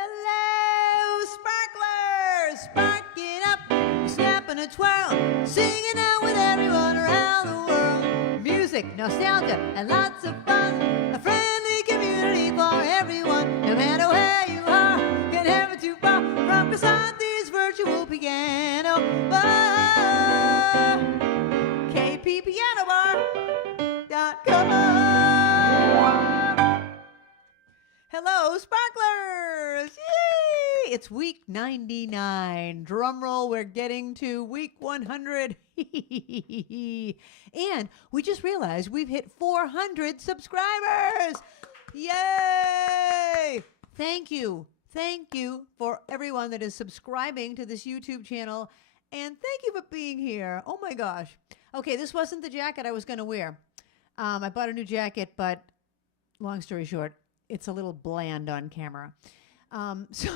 Hello, sparklers! Sparking up, snapping a twirl, singing out with everyone around the world. Music, nostalgia, and lots of fun. A friendly community for everyone, no matter where you are. Can't have it too far from Krisanti's virtual piano bar. kppianobar.com. Hello, sparklers! Yay! It's week 99. Drum roll, we're getting to week 100. And we just realized we've hit 400 subscribers. Yay! Thank you. Thank you for everyone that is subscribing to this YouTube channel. And thank you for being here. Oh my gosh. Okay, this wasn't the jacket I was going to wear. I bought a new jacket, but long story short, it's a little bland on camera. So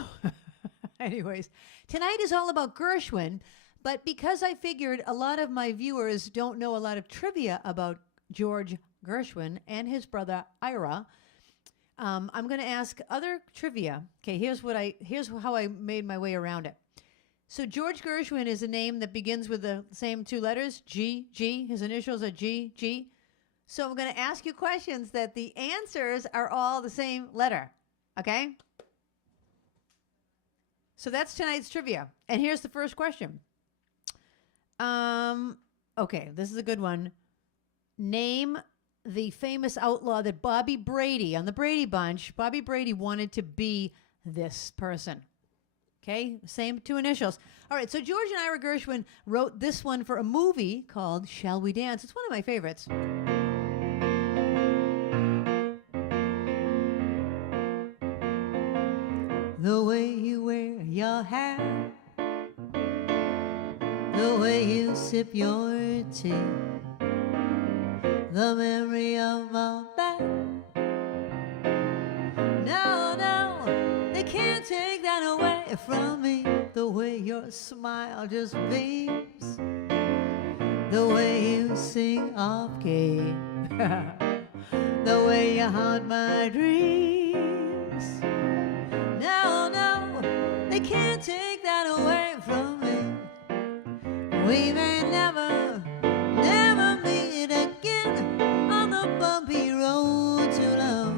anyways, tonight is all about Gershwin, but because I figured a lot of my viewers don't know a lot of trivia about George Gershwin and his brother Ira, I'm going to ask other trivia. Okay, here's how I made my way around it. So George Gershwin is a name that begins with the same two letters, G, G. His initials are G, G. So I'm going to ask you questions that the answers are all the same letter. Okay? So that's tonight's trivia. And here's the first question. Okay, this is a good one. Name the famous outlaw that Bobby Brady, on the Brady Bunch, Bobby Brady wanted to be this person. Okay, same two initials. All right, so George and Ira Gershwin wrote this one for a movie called Shall We Dance? It's one of my favorites. The way you wear your hair, the way you sip your tea, the memory of all that. No, no, they can't take that away from me. The way your smile just beams, the way you sing off key, the way you haunt my dreams. No, no, they can't take that away from me. We may never, never meet again on the bumpy road to love.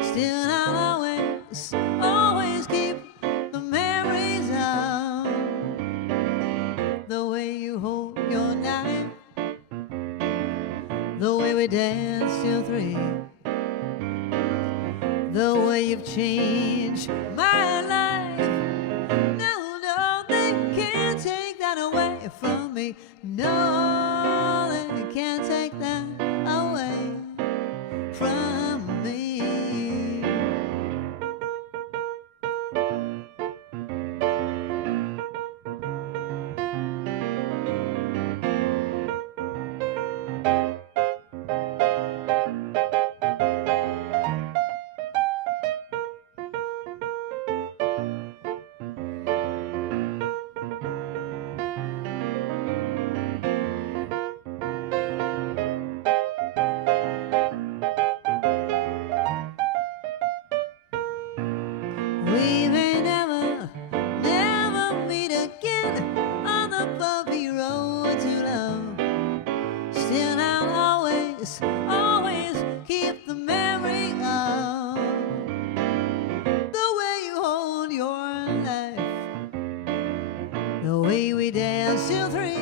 Still I'll always, always keep the memories of the way you hold your knife, the way we danced till 3. The way you've changed my life. No, no, they can't take that away from me. No, they can't take that away from me. We may never, never meet again on the bumpy road to love. Still I'll always, always keep the memory of the way you hold your life, the way we danced till 3,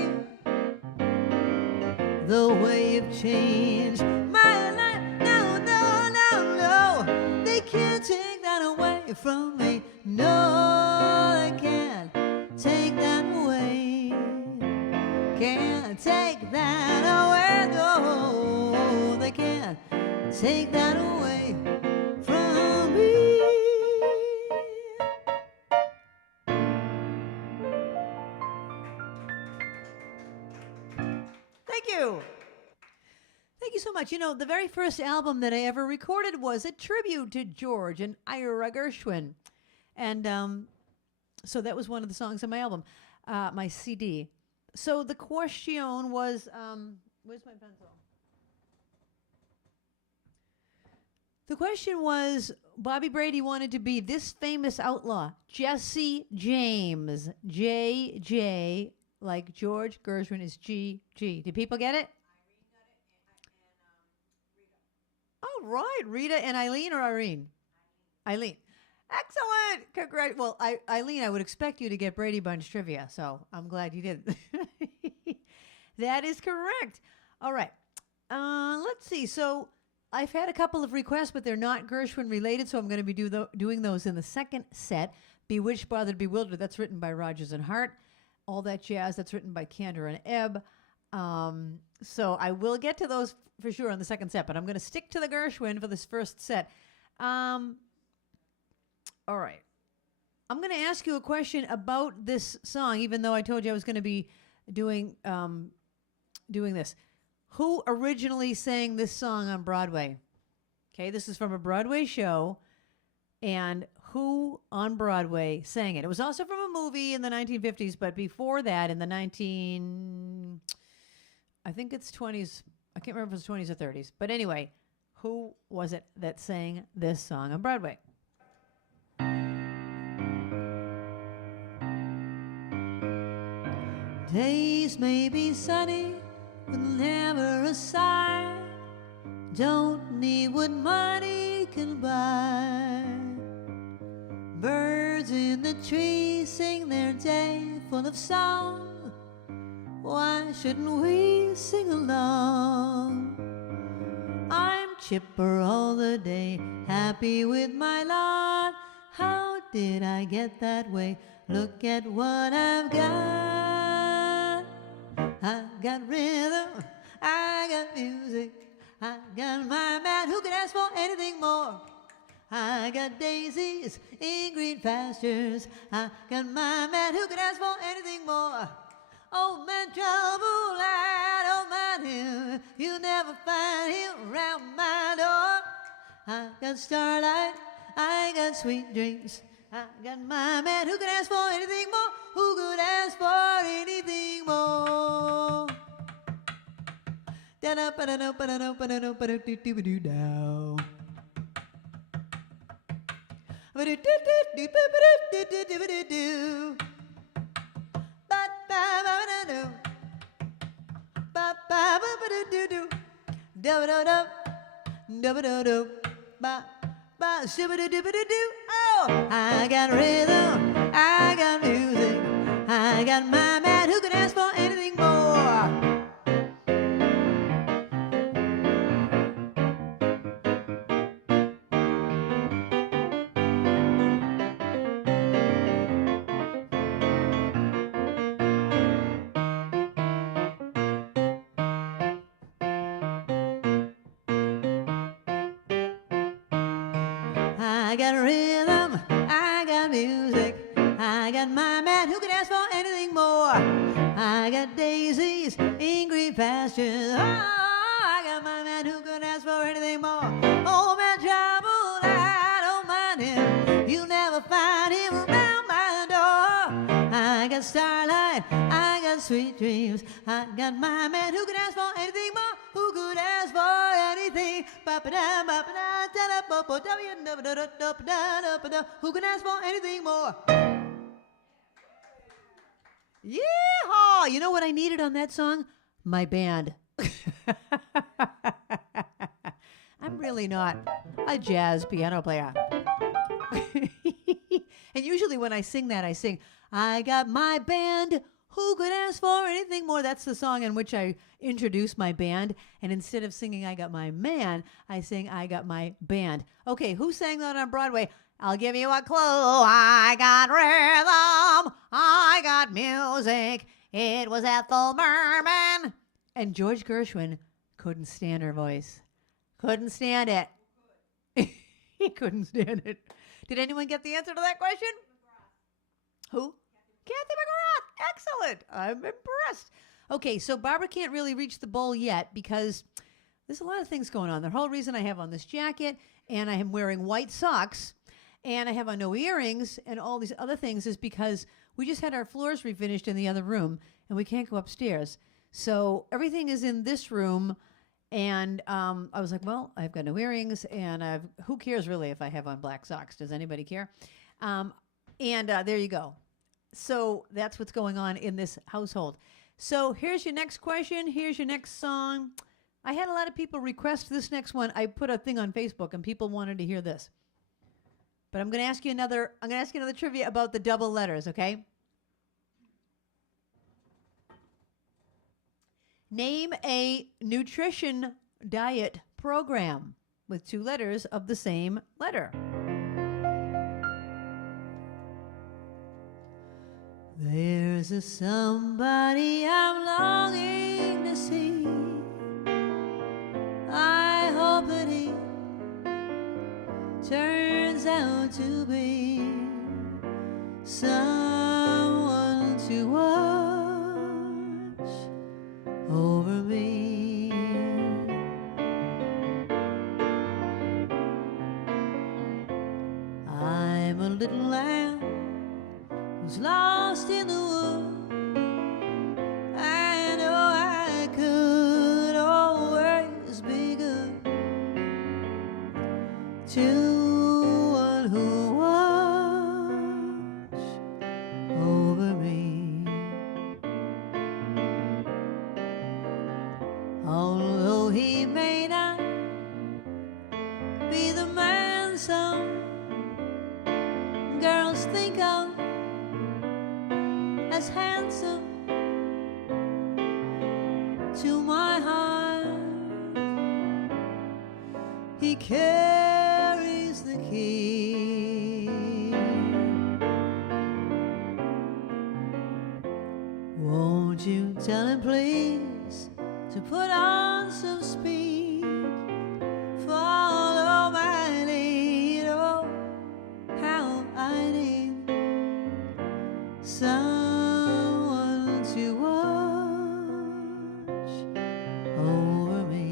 the way you've changed my life. No, no, no, no, they can't take that away from me. No, they can't take that away. Can't take that away. No, they can't take that away from me. Thank you. Thank you so much. You know, the very first album that I ever recorded was a tribute to George and Ira Gershwin. And so that was one of the songs on my album, my CD. So the question was, where's my pencil? The question was, Bobby Brady wanted to be this famous outlaw, Jesse James. J, like George Gershwin is G. Did people get it? Oh, right. Rita and Eileen or Irene? Eileen. Excellent. Congrats. Well, Eileen, I would expect you to get Brady Bunch trivia, so I'm glad you did. That is correct. All right. Let's see. So I've had a couple of requests, but they're not Gershwin related, so I'm going to be doing those in the second set. Bewitched, Bothered, Bewildered, that's written by Rodgers and Hart. All That Jazz, that's written by Cantor and Ebb. So I will get to those for sure on the second set, but I'm going to stick to the Gershwin for this first set. All right. I'm going to ask you a question about this song, even though I told you I was going to be doing this. Who originally sang this song on Broadway? Okay, this is from a Broadway show. And who on Broadway sang it? It was also from a movie in the 1950s, but before that, in the I think it's 20s. I can't remember if it was 20s or 30s. But anyway, who was it that sang this song on Broadway? Days may be sunny, but never a sigh. Don't need what money can buy. Birds in the trees sing their day full of song. Why shouldn't we sing along? I'm chipper all the day, happy with my lot. How did I get that way? Look at what I've got. I got rhythm, I got music, I got my man. Who can ask for anything more? I got daisies in green pastures, I got my man. Who can ask for anything more? Oh man, trouble, I don't mind him. You'll never find him around my door. I got starlight, I got sweet dreams, I got my man. Who could ask for anything more? Who could ask for anything more? Da da ba da da ba da da ba da da ba da do do do down. Ba do do do ba ba do do do do do. Ba ba ba da do. Ba ba ba ba do do do. Da ba da da. Da ba da do. Ba ba shibba do do ba do do. Oh, I got rhythm, I got music, I got my man. Who could ask for anything more? I got rhythm, I got music, I got my man. Who could ask for anything more? I got daisies in green pastures. Oh, I got my man. Who could ask for anything more? Oh man, trouble, I don't mind him. You'll never find him around my door. I got starlight, I got sweet dreams, I got my man. Who could ask for anything more? Who could ask for anything? Who can ask for anything more? Yeehaw! You know what I needed on that song? My band. I'm really not a jazz piano player. And usually when I sing that, I sing, I got my band. Who could ask for anything more? That's the song in which I introduce my band. And instead of singing I got my man, I sing I got my band. Okay, who sang that on Broadway? I'll give you a clue. I got rhythm. I got music. It was Ethel Merman. And George Gershwin couldn't stand her voice. Couldn't stand it. He couldn't stand it. Did anyone get the answer to that question? Who? Kathy McGrath. Excellent. I'm impressed. Okay, so Barbara can't really reach the bowl yet because there's a lot of things going on. The whole reason I have on this jacket and I am wearing white socks and I have on no earrings and all these other things is because we just had our floors refinished in the other room and we can't go upstairs. So everything is in this room And I was like, well, I've got no earrings, and who cares really if I have on black socks? Does anybody care? There you go. So that's what's going on in this household. So here's your next question. Here's your next song. I had a lot of people request this next one. I put a thing on Facebook, and people wanted to hear this. But I'm going to ask you another trivia about the double letters, okay? Name a nutrition diet program with 2 letters of the same letter. There's a somebody I'm longing to see. I hope that he turns out to be someone to watch over me. I'm a little lamb who's lost in the wood. I know I could always be good to one who watch over me. Although he may not be the man some girls think of as handsome, to my heart he carries the key. Won't you tell him please to put on some speed, follow my lead. Oh, how I need someone to watch over me.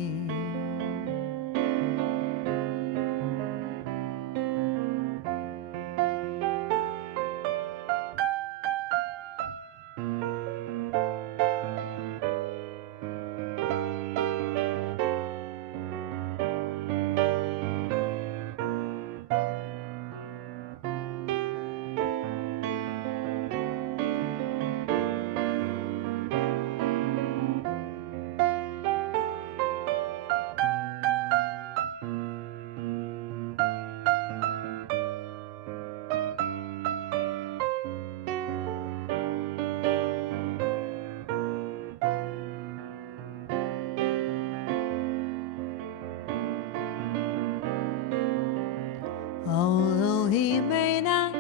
Although he may not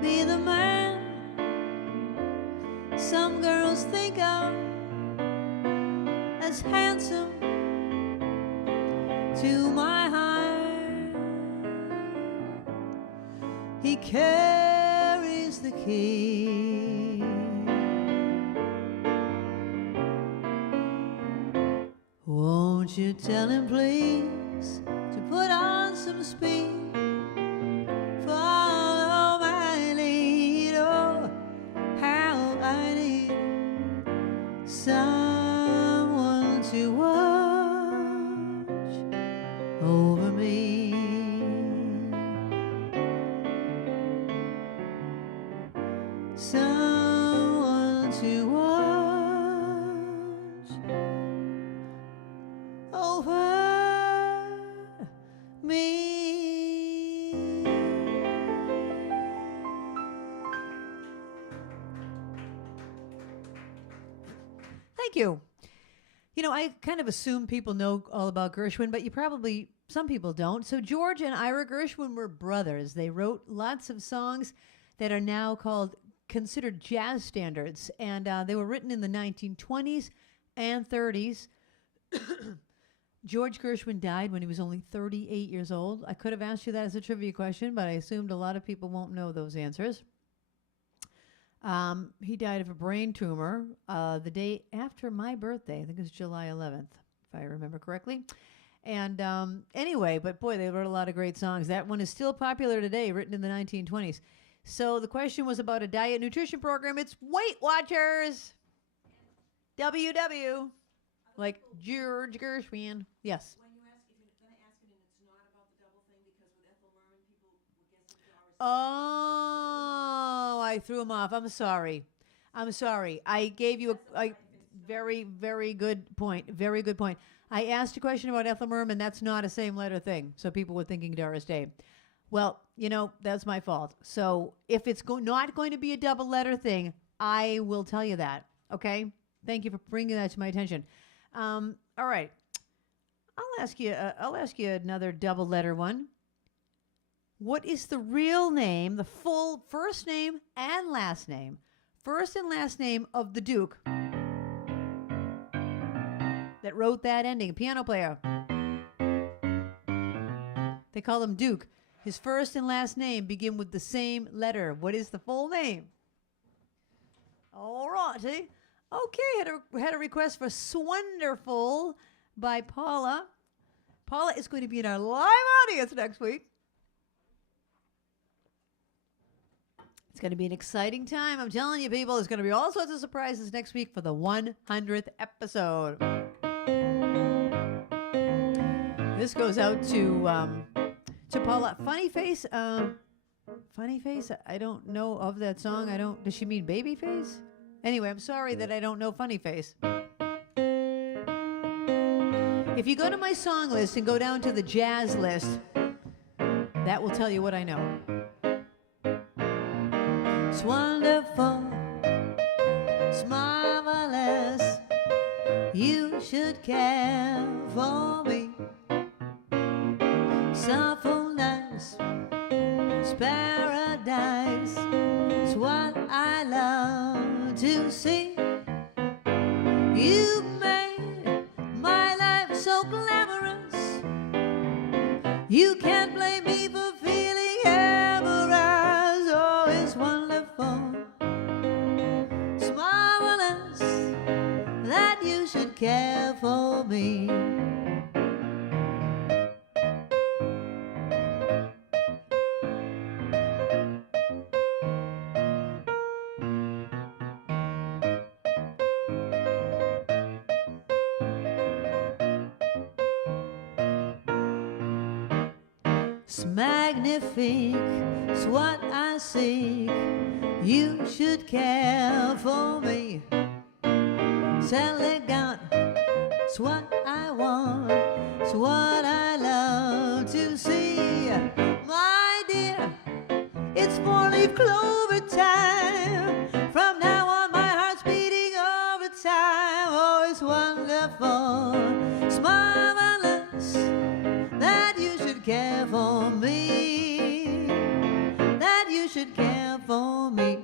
be the man some girls think of as handsome, to my heart he carries the key. Won't you tell him please to put on some speed, follow my lead. Oh, how I need someone to watch over me. Someone to watch over me. Thank you. You know, I kind of assume people know all about Gershwin, but some people don't. So George and Ira Gershwin were brothers. They wrote lots of songs that are now considered jazz standards, and they were written in the 1920s and 30s. George Gershwin died when he was only 38 years old. I could have asked you that as a trivia question, but I assumed a lot of people won't know those answers. He died of a brain tumor the day after my birthday. I think it was July 11th, if I remember correctly. And anyway, but boy, they wrote a lot of great songs. That one is still popular today, written in the 1920s. So the question was about a diet nutrition program. It's Weight Watchers. WW. Like George Gershwin. Yes. When you ask, if you're going to ask it and it's not about the double thing, because with Ethel Merman, people would guess it's Doris. Oh, I threw him off. I'm sorry. I gave you a very, very good point. Very good point. I asked a question about Ethel Merman. That's not a same letter thing. So people were thinking Doris Day. Well, that's my fault. So if it's not going to be a double letter thing, I will tell you that. Okay? Thank you for bringing that to my attention. All right. I'll ask you another double letter one. What is the real name, the full first name and last name of the Duke that wrote that ending? Piano player. They call him Duke. His first and last name begin with the same letter. What is the full name? All righty. Okay, had a request for Swonderful by Paula. Paula is going to be in our live audience next week. It's going to be an exciting time. I'm telling you, people, there's going to be all sorts of surprises next week for the 100th episode. This goes out to Paula. Funny Face. Funny Face. I don't know of that song. Does she mean baby face? Anyway, I'm sorry that I don't know Funny Face. If you go to my song list and go down to the jazz list, that will tell you what I know. It's wonderful, it's marvelous, you should care for me. Soulfulness, it's paradise, it's what I love to see. You made my life so glamorous, you can't blame me for feeling amorous. Oh, it's wonderful, it's marvelous that you should care for me. It's magnifique, it's what I seek. You should care for me. It's elegant, it's what I want, it's what I love to see. My dear, it's four-leaf clover time. From now on, my heart's beating overtime. Oh, it's wonderful, it's marvelous that you should care for me, that you should care for me.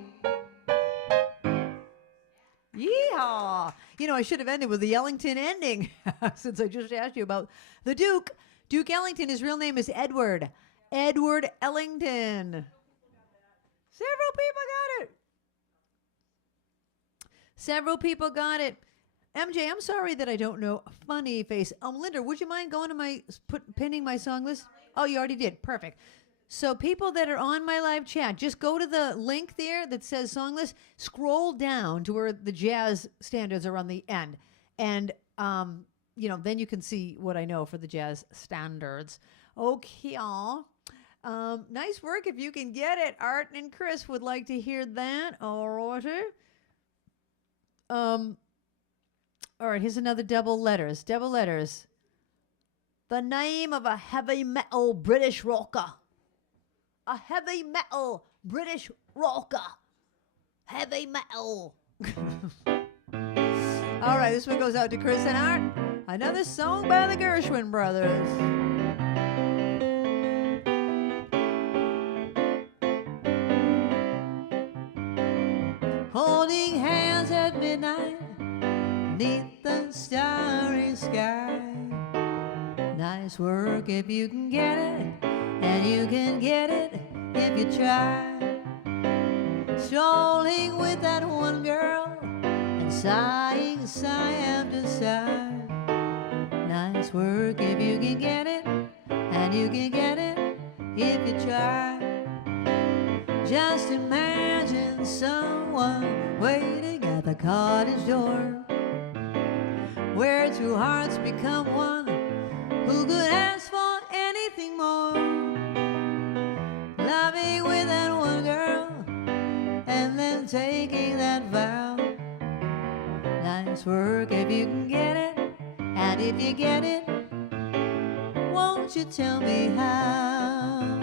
Yeehaw! I should have ended with the Ellington ending since I just asked you about the Duke. Duke Ellington, his real name is Edward Ellington. Several people got it. MJ, I'm sorry that I don't know Funny Face. Linda, would you mind going to pinning my song list? Oh, you already did. Perfect. So people that are on my live chat, just go to the link there that says song list, scroll down to where the jazz standards are on the end. And, then you can see what I know for the jazz standards. Okay. Nice work if you can get it. Art and Chris would like to hear that. All righty. All right, here's another double letters. The name of a heavy metal British rocker. A heavy metal British rocker. Heavy metal. All right, this one goes out to Chris and Art. Another song by the Gershwin brothers. Holding hands at midnight, 'neath the starry sky. Nice work if you can get it, and you can get it if you try. Strolling with that one girl, and sighing sigh after sigh. Nice work if you can get it, and you can get it if you try. Just imagine someone waiting at the cottage door, where two hearts become one. Who could ask for anything more? Loving with that one girl and then taking that vow. Nice work if you can get it, and if you get it, won't you tell me how?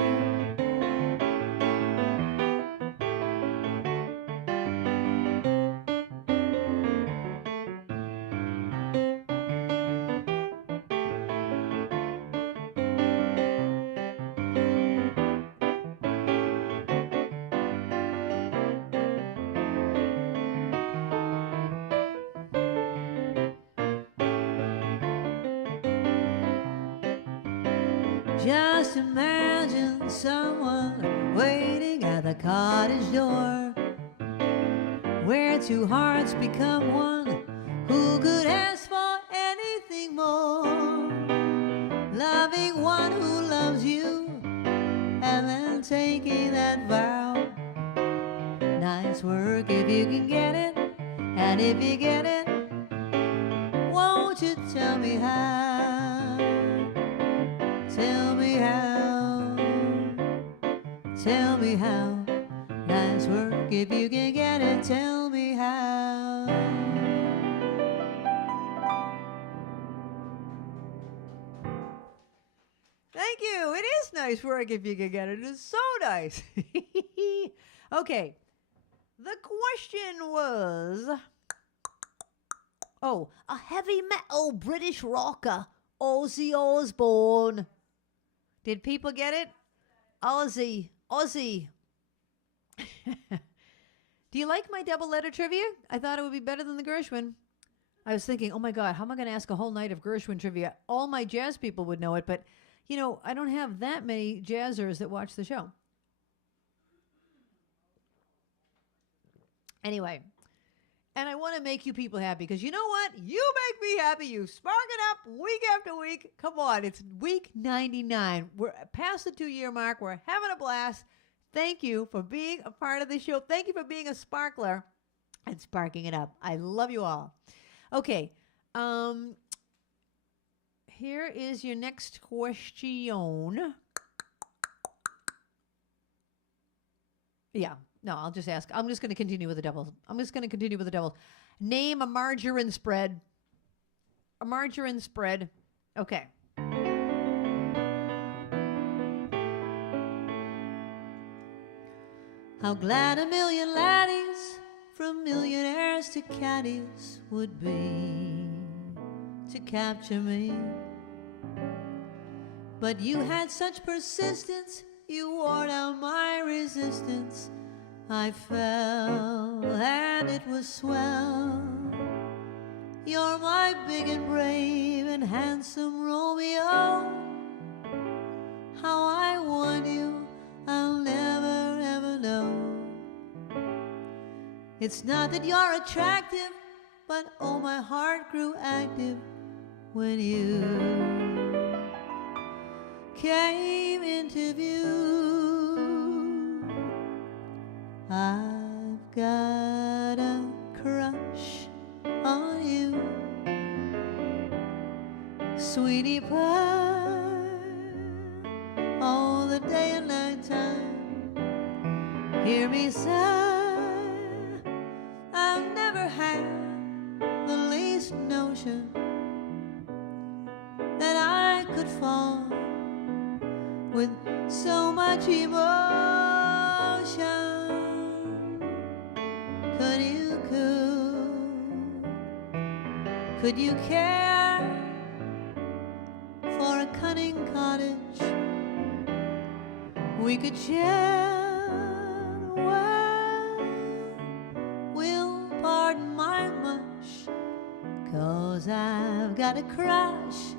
Just imagine someone waiting at the cottage door, where two hearts become one. Who could ask for anything more? Loving one who loves you and then taking that vow. Nice work if you can get it, and if you get it, won't you tell me how? Tell me how, tell me how. Nice work if you can get it, tell me how. Thank you. It is nice work if you can get it. It is so nice. Okay. The question was, oh, a heavy metal British rocker, Ozzy Osbourne. Did people get it? Ozzy. Do you like my double letter trivia? I thought it would be better than the Gershwin. I was thinking, oh my God, how am I going to ask a whole night of Gershwin trivia? All my jazz people would know it, but, you know, I don't have that many jazzers that watch the show. Anyway, and I want to make you people happy because you know what? You make me happy. You spark it up week after week. Come on, it's week 99. We're past the 2-year mark. We're having a blast. Thank you for being a part of the show. Thank you for being a sparkler and sparking it up. I love you all. Okay. Here is your next question. Yeah. No, I'll just ask. I'm just going to continue with the doubles. Name a margarine spread. A margarine spread. Okay. How glad a million laddies, from millionaires to caddies, would be to capture me. But you had such persistence, you wore down my resistance. I fell, and it was swell. You're my big and brave and handsome Romeo. How I won you, I'll never ever know. It's not that you're attractive, but oh, my heart grew active when you came into view. I've got a crush on you, sweetie pie, all the day and night time. Hear me sigh, I've never had the least notion that I could fall with so much emotion. Could you care for a cunning cottage we could share? Well, we'll pardon my mush, 'cause I've got a crush,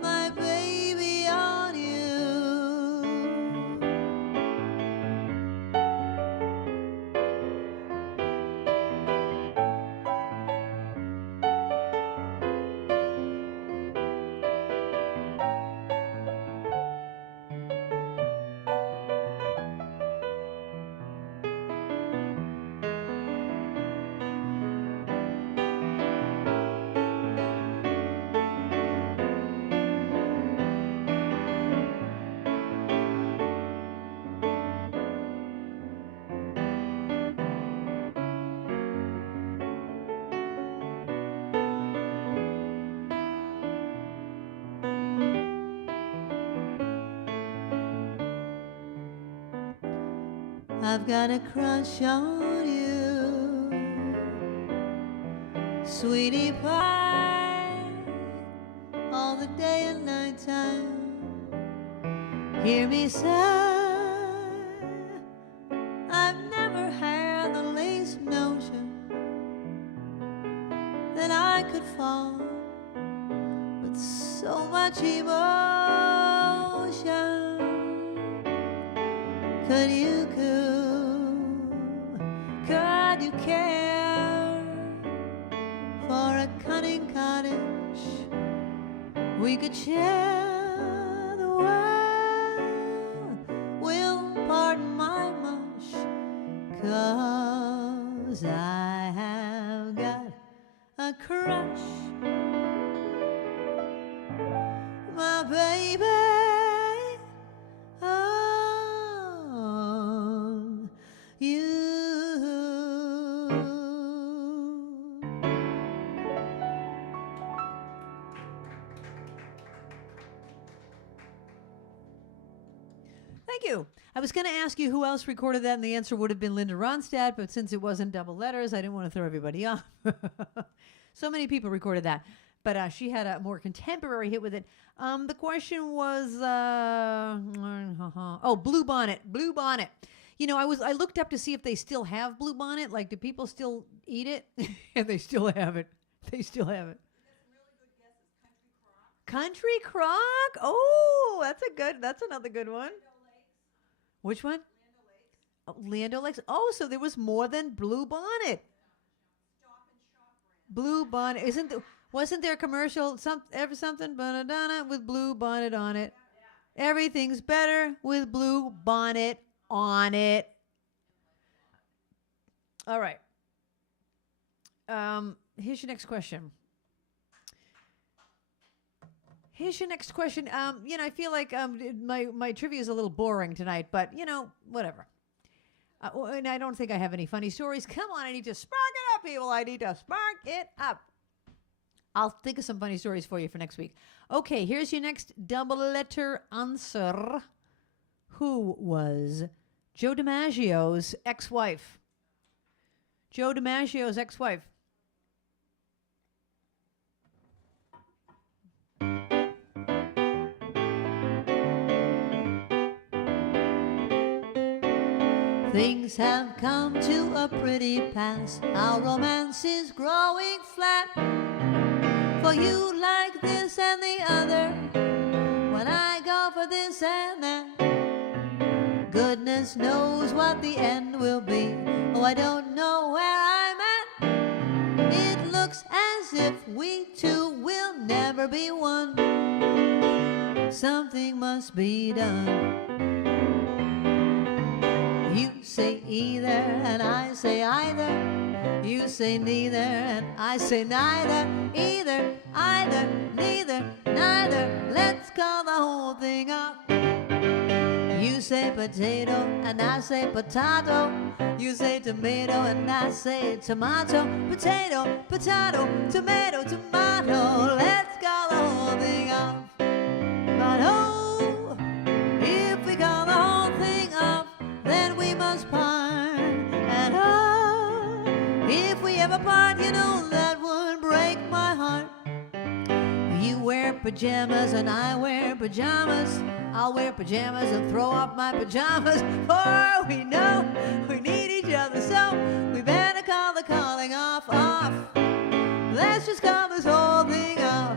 my baby, on you. I've got a crush on you, sweetie pie, all the day and night time. Hear me sigh, I've never had the least notion that I could fall with so much emotion. Could you care for a cunning cottage? We could share the world. Will pardon my mush, 'cause I have got a crush, my baby, on you. Thank you. I was going to ask you who else recorded that, and the answer would have been Linda Ronstadt, but since it wasn't double letters, I didn't want to throw everybody off. So many people recorded that, but she had a more contemporary hit with it. The question was, Blue Bonnet. Blue Bonnet. You know, I looked up to see if they still have Blue Bonnet. Like, do people still eat it? And they still have it. They still have it. Country Crock. Oh, that's another good one. Which one? Land O'Lakes. Oh, so there was more than Blue Bonnet. Blue Bonnet. Wasn't there a commercial, something Bonadonna with Blue Bonnet on it? Everything's better with Blue Bonnet on it. All right. Here's your next question. You know, I feel like my trivia is a little boring tonight, but, you know, whatever. And I don't think I have any funny stories. Come on, I need to spark it up, people. I need to spark it up. I'll think of some funny stories for you for next week. Okay, here's your next double letter answer. Who was Joe DiMaggio's ex-wife? Joe DiMaggio's ex-wife. Things have come to a pretty pass. Our romance is growing flat. For you like this and the other, when I go for this and that. Goodness knows what the end will be. Oh, I don't know where I'm at. It looks as if we two will never be one. Something must be done. You say either and I say either. You say neither and I say neither. Either, either, neither, neither. Let's call the whole thing off. You say potato and I say potato. You say tomato and I say tomato. Potato, potato, tomato, tomato. Let's call the whole thing off. But oh, if we call the whole thing off, then we must part. And oh, if we ever part, you know that would break my heart. You wear pajamas and I wear pajamas. I'll wear pajamas and throw off my pajamas. For we know we need each other, so we better call the calling off. Let's just call this whole thing off.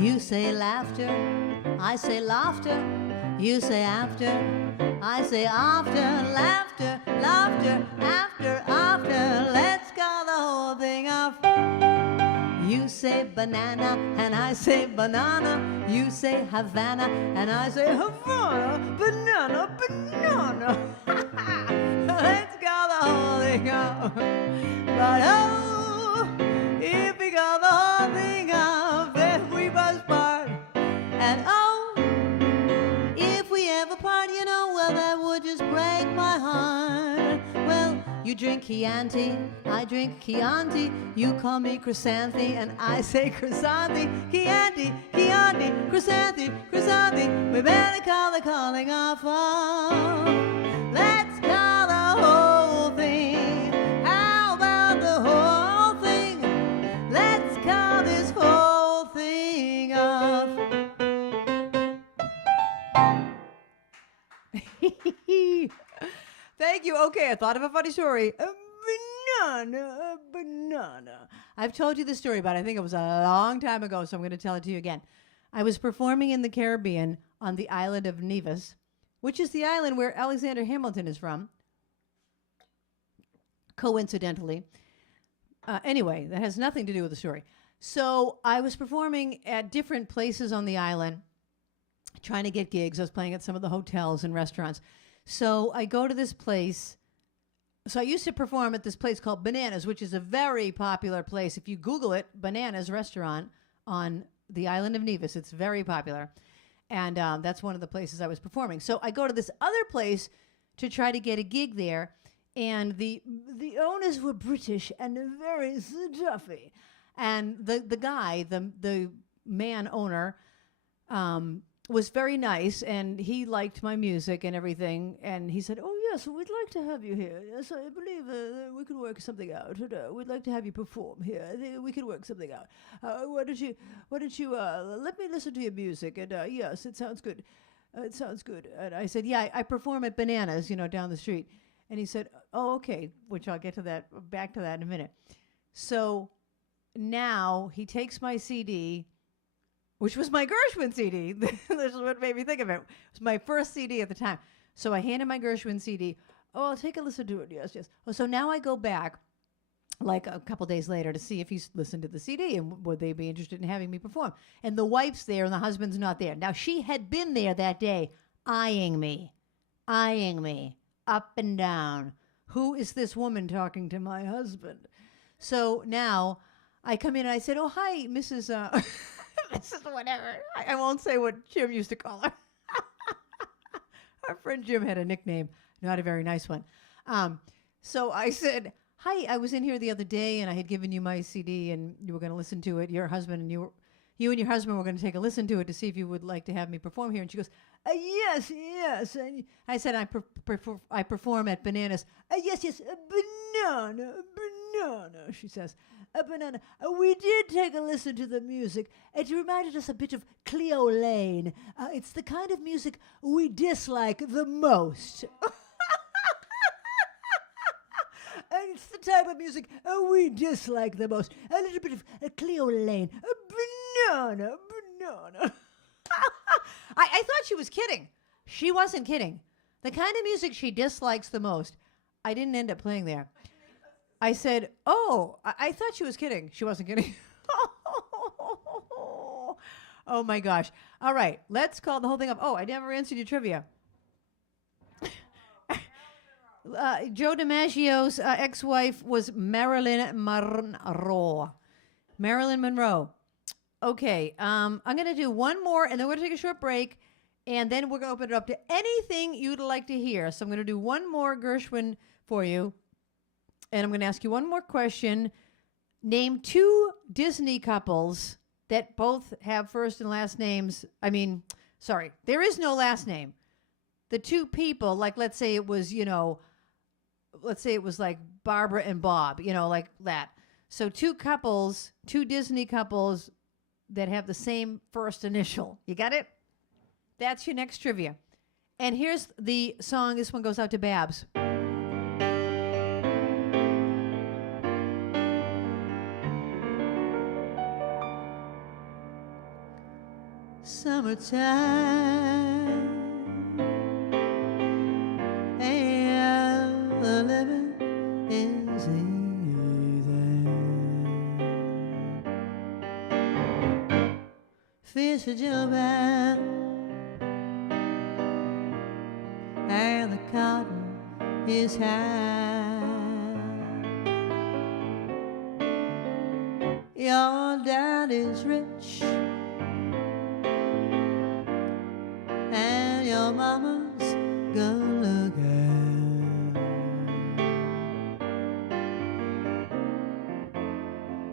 You say laughter, I say laughter. You say after, I say after. Laughter, laughter, after, after. Let's call the whole thing off. You say banana and I say banana. You say Havana and I say Havana. Banana, banana. Let's call the whole thing off. But oh, You drink Chianti, I drink Chianti. You call me Krisanthi, and I say Krisanthi. Chianti, Chianti, Krisanthi, Krisanthi. We better call the calling off. Let's call the whole thing. How about the whole thing? Let's call this whole thing off. Thank you. Okay, I thought of a funny story. A banana. I've told you this story, but I think it was a long time ago, so I'm going to tell it to you again. I was performing in the Caribbean on the island of Nevis, which is the island where Alexander Hamilton is from, coincidentally. Anyway, that has nothing to do with the story. So I was performing at different places on the island, trying to get gigs. I was playing at some of the hotels and restaurants. So I go to this place. So I used to perform at this place called Bananas, which is a very popular place. If you Google it, Bananas Restaurant on the island of Nevis, it's very popular. And that's one of the places I was performing. So I go to this other place to try to get a gig there. And the owners were British and very stuffy. And the guy, the man owner, was very nice, and he liked my music and everything, and he said, "Oh yes, we'd like to have you here. Yes, I believe we could work something out. We'd like to have you perform here. I think we could work something out. Why don't you let me listen to your music? And yes, it sounds good. It sounds good." And I said, "Yeah, I perform at Bananas, down the street." And he said, "Oh, okay," which I'll get to that, back to that in a minute. So now he takes my CD, which was my Gershwin CD. This is what made me think of it. It was my first CD at the time. So I handed my Gershwin CD. "Oh, I'll take a listen to it. Yes, yes." Oh, so now I go back like a couple days later to see if he's listened to the CD and would they be interested in having me perform. And the wife's there and the husband's not there. Now, she had been there that day eyeing me up and down. Who is this woman talking to my husband? So now I come in and I said, "Oh, hi, Mrs. Mrs. whatever." I won't say what Jim used to call her. Our friend Jim had a nickname, not a very nice one. So I said, "Hi, I was in here the other day and I had given you my CD and you were going to listen to it. Your husband and you and your husband were going to take a listen to it to see if you would like to have me perform here." And she goes, "Yes, yes." And I said, I perform at Bananas." "Yes, yes, a banana, she says. "A banana. We did take a listen to the music. It reminded us a bit of Cleo Lane. It's the kind of music we dislike the most." "And it's the type of music we dislike the most. A little bit of Cleo Lane. A banana. I thought she was kidding. She wasn't kidding. The kind of music she dislikes the most. I didn't end up playing there. I said, "Oh, I thought she was kidding." She wasn't kidding. Oh, my gosh. All right, let's call the whole thing up. Oh, I never answered your trivia. Joe DiMaggio's ex-wife was Marilyn Monroe. Marilyn Monroe. Okay, I'm going to do one more, and then we're going to take a short break, and then we're going to open it up to anything you'd like to hear. So I'm going to do one more Gershwin for you, and I'm going to ask you one more question. Name two Disney couples that both have first and last names. There is no last name. The two people, like let's say it was like Barbara and Bob, like that. So two Disney couples that have the same first initial. You got it? That's your next trivia. And here's the song. This one goes out to Babs. Summertime, and the living is easy. Fish are jumping, and the cotton is high. Your daddy's rich, and your mama's good looking.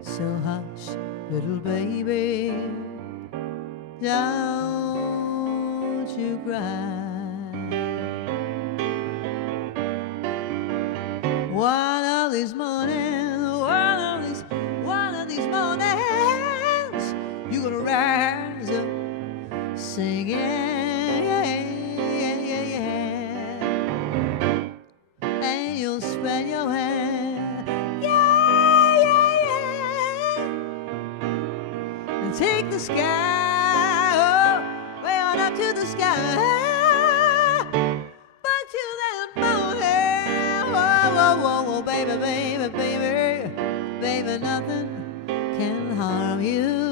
So hush, little baby, don't you cry. One of these mornings, one of these mornings, you're gonna rise up singing, and you'll spread your hand, and take the sky, oh, way on up to the sky. But till that morning, whoa, baby, baby, baby, baby, nothing can harm you.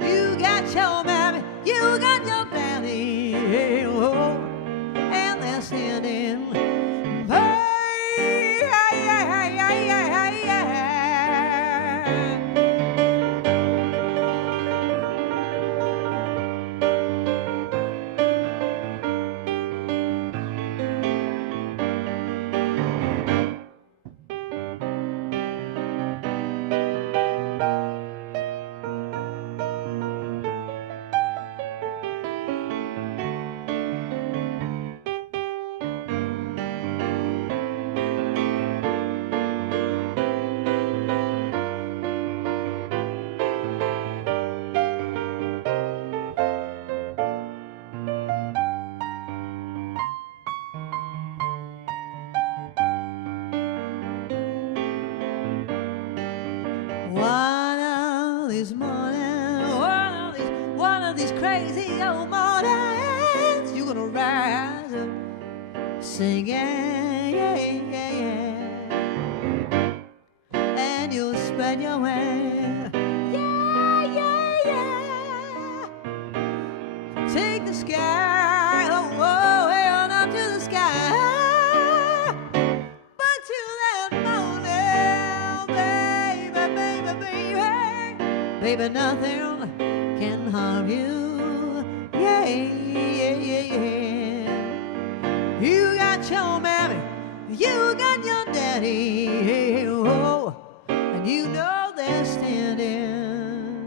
You got your mammy, you got your daddy, oh, and they're standing by. One of these crazy old mornings, you're gonna rise up singing, and you'll spread your hand, take the sky, oh, way on up to the sky. But till that morning, baby, nothing can harm you. You got your mammy, you got your daddy, oh, and you know they're standing.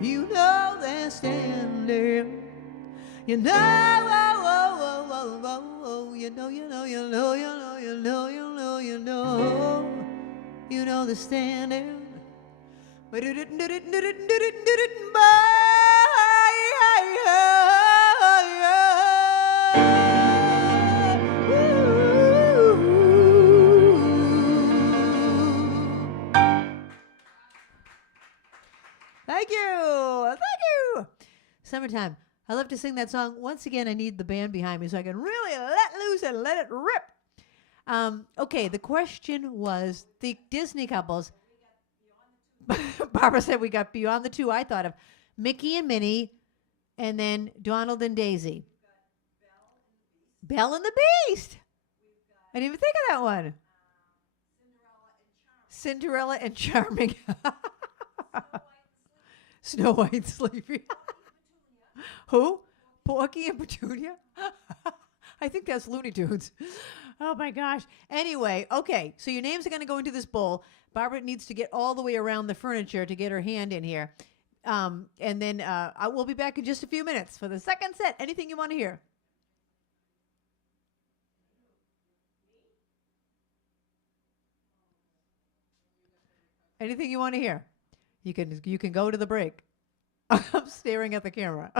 You know they're standing. You know, you know, they're standing. Thank you. Summertime. I love to sing that song. Once again, I need the band behind me so I can really let loose and let it rip. Okay, the question was the Disney couples. Barbara said we got Beyond the Two. I thought of Mickey and Minnie, and then Donald and Daisy. Belle and the Beast. I didn't even think of that one. Cinderella and Charming. Snow White and Sleepy. Who? Porky and Petunia? I think that's Looney Tunes. Oh my gosh. Anyway, okay. So your names are going to go into this bowl. Barbara needs to get all the way around the furniture to get her hand in here. And then I will be back in just a few minutes for the second set. Anything you want to hear? Anything you want to hear? You can go to the break. I'm staring at the camera.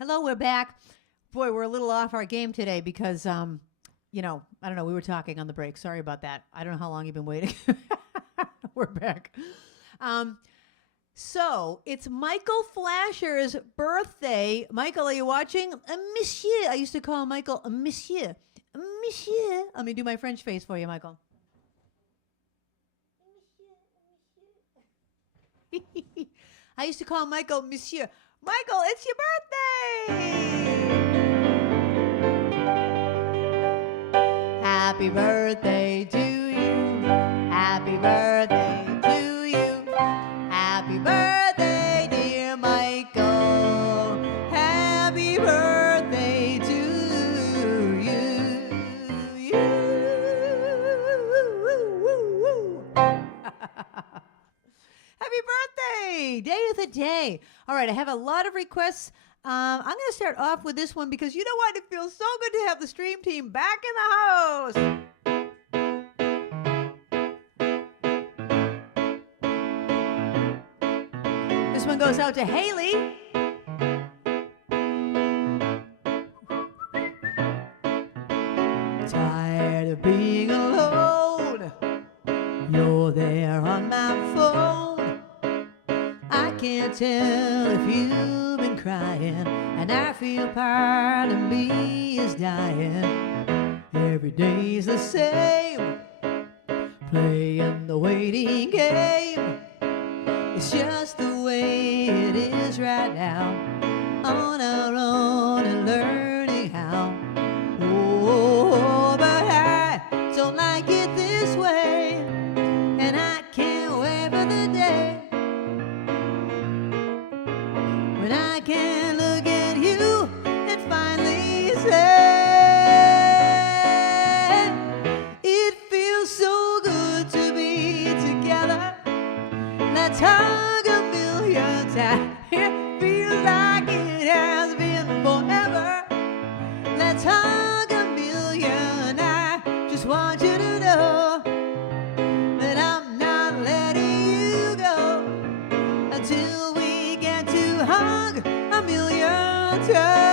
Hello, we're back. Boy, we're a little off our game today because, you know, I don't know. We were talking on the break. Sorry about that. I don't know how long you've been waiting. We're back. So it's Michael Flasher's birthday. Michael, are you watching? Monsieur. I used to call Michael a Monsieur. Monsieur. Let me do my French face for you, Michael. I used to call Michael Monsieur. Michael, it's your birthday! Happy birthday to you. Happy birthday to you. Happy birthday, dear Michael. Happy birthday to you. Happy birthday! Day of the day. All right, I have a lot of requests. I'm going to start off with this one because you know what? It feels so good to have the stream team back in the house. This one goes out to Haley. Tired of being alone. You're there on my phone. I can't tell if you've been crying, and I feel part of me is dying. Every day's the same, playing the waiting game. It's just the way it is right now, on our own and learning how. Oh, but I don't like it this way, and I can't wait for the day when I can look at you and finally say, it feels so good to be together. Let's hug a million times. It feels like it has been forever. Let's hug a million. I just want you to know that I'm not letting you go until we get to hug a million times.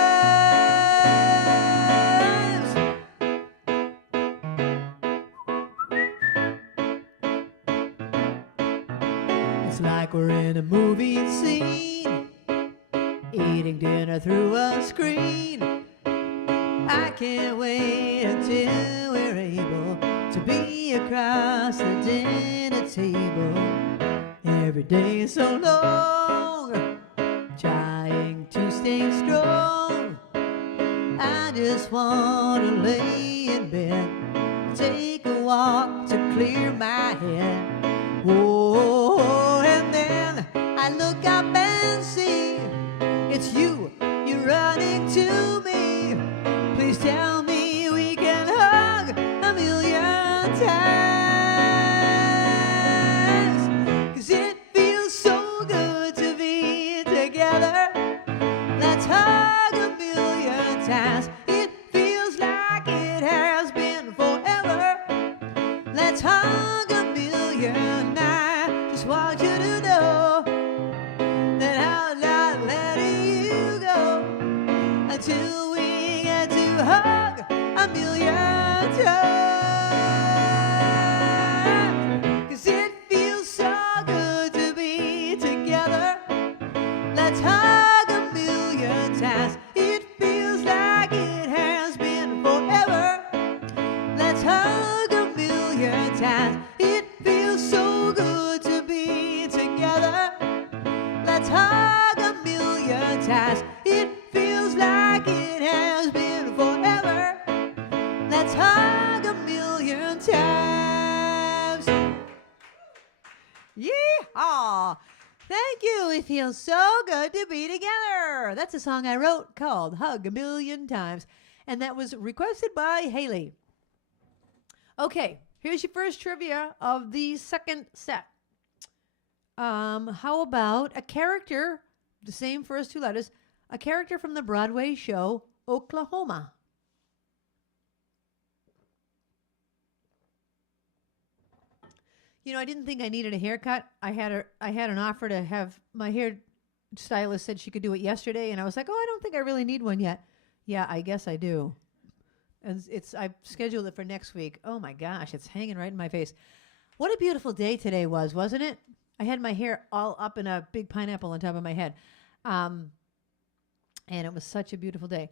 It's like we're in a movie scene, eating dinner through a screen. I can't wait until we're able to be across the dinner table. Every day is so long, trying to stay strong. I just want to lay in bed, take a walk to clear my head. Oh, and then I look up and see it's you, you're running to me. Please tell me we can hug a million times. 'Cause it feels so good to be together. Let's hug a million times. It feels like it has been forever. Let's hug a million. I just want you to know that I'm not letting you go until we get to hug a million times. 'Cause it feels so good to be together. Let's hug a million times. It feels like it has been forever. Let's hug a million times. It feels so good to be together. Let's hug a million times. It feels like it has been forever. Let's hug a million times. Yeehaw! Thank you. It feels so good to be together. That's a song I wrote called Hug a Million Times. And that was requested by Haley. Okay, here's your first trivia of the second set. How about a character, the same first two letters, a character from the Broadway show Oklahoma? You know, I didn't think I needed a haircut. I had an offer to have my hair stylist said she could do it yesterday, and I was like, oh, I don't think I really need one yet. Yeah, I guess I do. And I've scheduled it for next week. Oh my gosh, it's hanging right in my face. What a beautiful day today was, wasn't it? I had my hair all up in a big pineapple on top of my head. And it was such a beautiful day.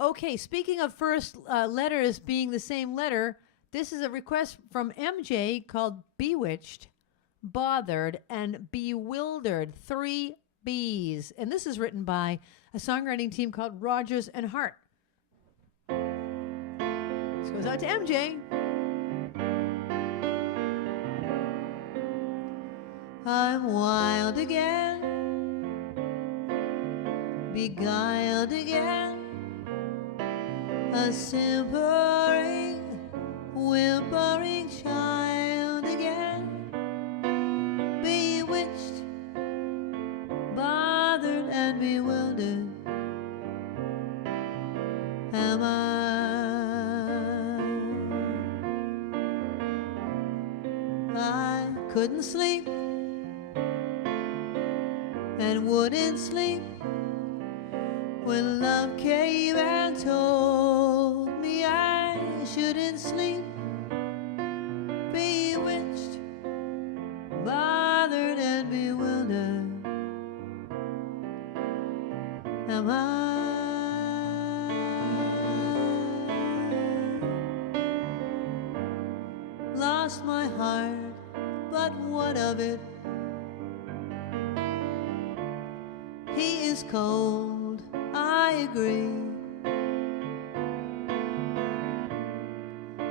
Okay, speaking of first letters being the same letter, this is a request from MJ called Bewitched, Bothered, and Bewildered. 3 B's. And this is written by a songwriting team called Rodgers and Hart. This goes out to MJ. I'm wild again, beguiled again, a simpering, whimpering child again, bewitched, bothered and bewildered am I couldn't sleep and wouldn't sleep when love came and told me I shouldn't sleep. Bewitched, bothered and bewildered am I. Lost my heart, but what of it? He is cold, I agree.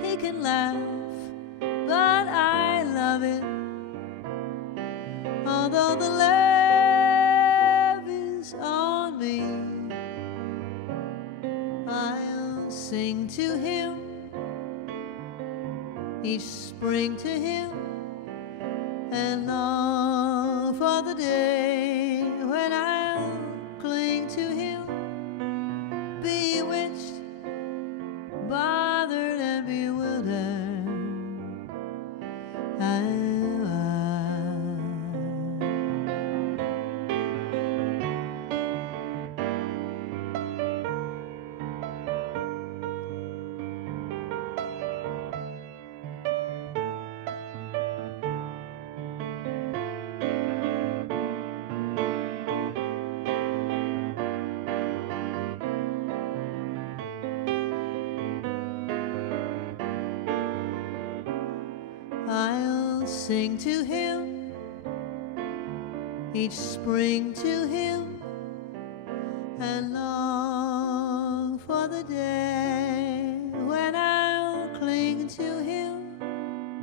He can laugh, but I love it. Although the laugh is on me, I'll sing to him, each spring to him, and long for the day when I'll cling to him, bewitched, bothered and bewildered am I. I'll sing to him, each spring to him, and long for the day when I'll cling to him,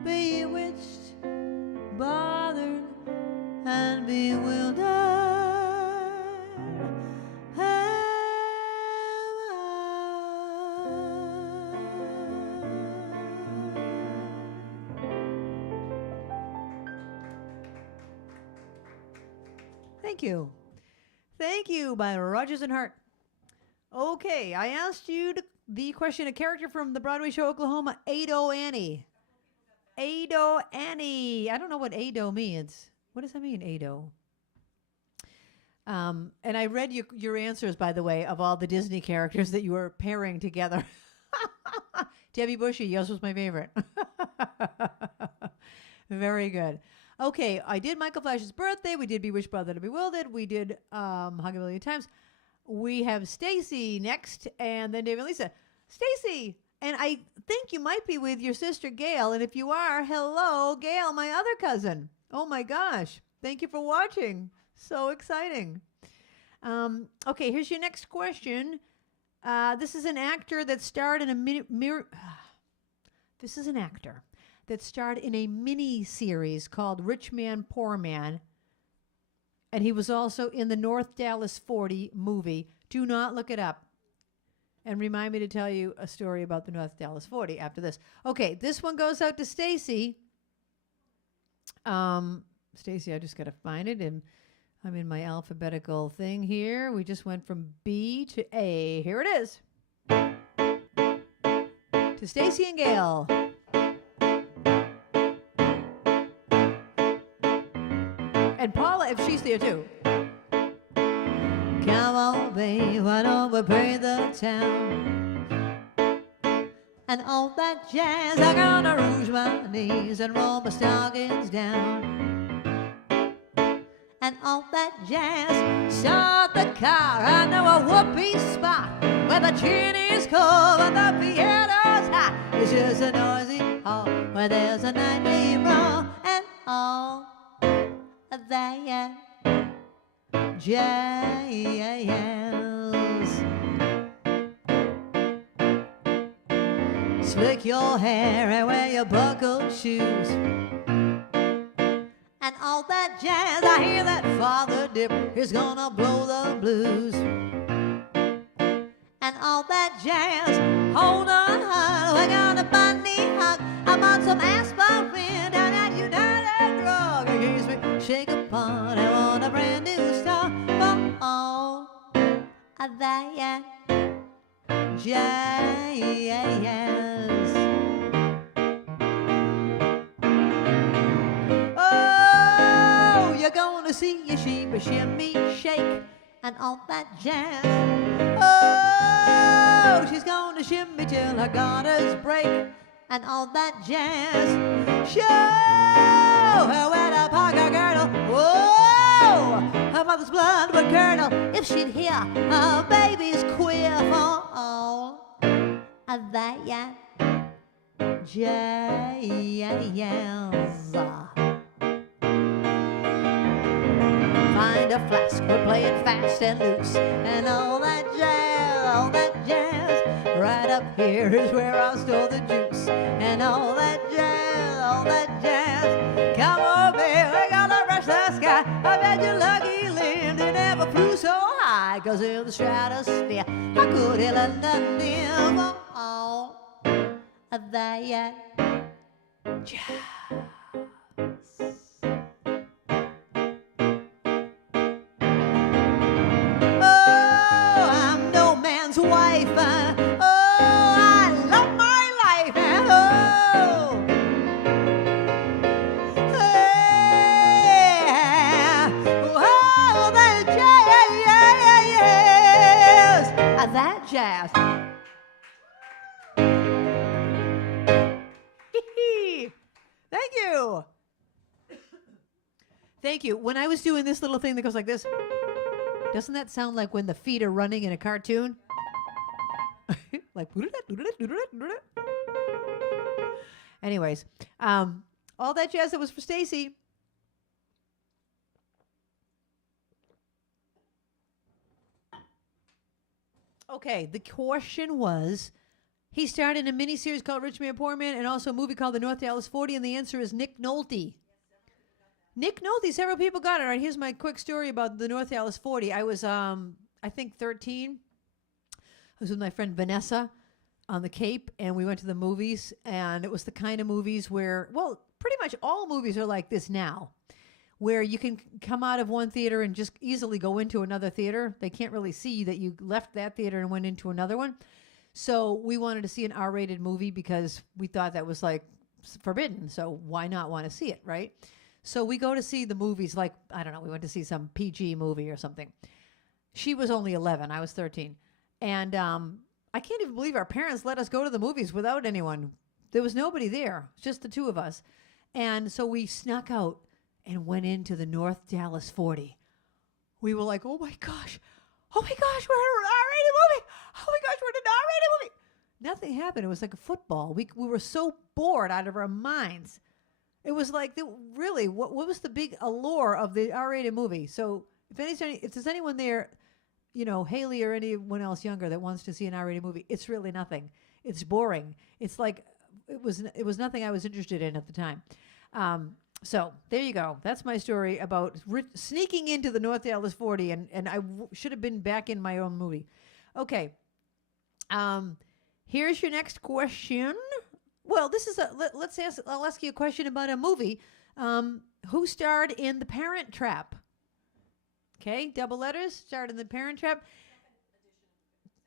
bewitched, bothered, and bewildered am I. Thank you. Thank you by Rodgers and Hart. Okay, I asked you the question, a character from the Broadway show Oklahoma, Ado Annie. Ado Annie. I don't know what Ado means. What does that mean, Ado? And I read your answers, by the way, of all the Disney characters that you were pairing together. Debbie Bushy, yours was my favorite. Very good. Okay, I did Michael Flash's birthday. We did Bewitched, Bothered and Bewildered. We did Hug a Million Times. We have Stacy next, and then Dave and Lisa. Stacy, and I think you might be with your sister Gail, and if you are, hello, Gail, my other cousin. Oh my gosh, thank you for watching. So exciting. Okay, here's your next question. This is an actor that starred in a This is an actor that starred in a mini-series called Rich Man, Poor Man. And he was also in the North Dallas 40 movie. Do not look it up. And remind me to tell you a story about the North Dallas 40 after this. Okay, this one goes out to Stacy. Stacy, I just got to find it. And I'm in my alphabetical thing here. We just went from B to A. Here it is. To Stacy and Gail. And Paula, if she's there too. babe, why don't we paint the town? And all that jazz, I'm gonna rouge my knees and roll my stockings down. And all that jazz, start the car. I know a whoopee spot where the gin is cold and the piano's hot. It's just a noisy hall where there's a nightly roll and all that jazz. Slick your hair and wear your buckled shoes. And all that jazz, I hear that Father Dip is gonna blow the blues. And all that jazz, hold on, hon, we're gonna bunny hug. I'm on some aspirin down at United Drug. In case we shake a pot, I want a brand new start for all of that jazz. Oh, you're gonna see your sheep shimmy shake and all that jazz. Oh, she's gonna shimmy till her garters break and all that jazz. Show her where to park her girdle. Whoa, her mother's blood would curdle if she'd hear her baby's queer for all of that jazz. Find a flask, we're playing fast and loose, and all that jazz, right up here is where I store the juice, and all that jazz, come over here, we're gonna rush the sky. I bet you're lucky lived and never flew so high, 'cause in the stratosphere, I could hear London for all of that jazz. Jazz. Thank you. Thank you. When I was doing this little thing that goes like this, doesn't that sound like when the feet are running in a cartoon? Like, anyways, all that jazz that was for Stacy. Okay, the question was, he starred in a miniseries called Rich Man, Poor Man, and also a movie called The North Dallas 40, and the answer is Nick Nolte. Nick Nolte, several people got it. All right, here's my quick story about the North Dallas 40. I was, I think, 13. I was with my friend Vanessa on the Cape, and we went to the movies, and it was the kind of movies where, well, pretty much all movies are like this now, where you can come out of one theater and just easily go into another theater. They can't really see that you left that theater and went into another one. So we wanted to see an R-rated movie because we thought that was like forbidden. So why not want to see it, right? So we go to see the movies like, I don't know, we went to see some PG movie or something. She was only 11. I was 13. And I can't even believe our parents let us go to the movies without anyone. There was nobody there, just the two of us. And so we snuck out and went into the North Dallas 40. We were like, oh my gosh, we're in an R-rated movie. Oh my gosh, we're in an R-rated movie. Nothing happened. It was like a football. We were so bored out of our minds. It was like, really, what was the big allure of the R-rated movie? So if there's anyone there, you know, Haley or anyone else younger that wants to see an R-rated movie, it's really nothing. It's boring. It's like, it was nothing I was interested in at the time. So there you go. That's my story about sneaking into the North Dallas 40, and I should have been back in my own movie. Okay. Here's your next question. Well, this is I'll ask you a question about a movie. Who starred in The Parent Trap? Okay, double letters, starred in The Parent Trap.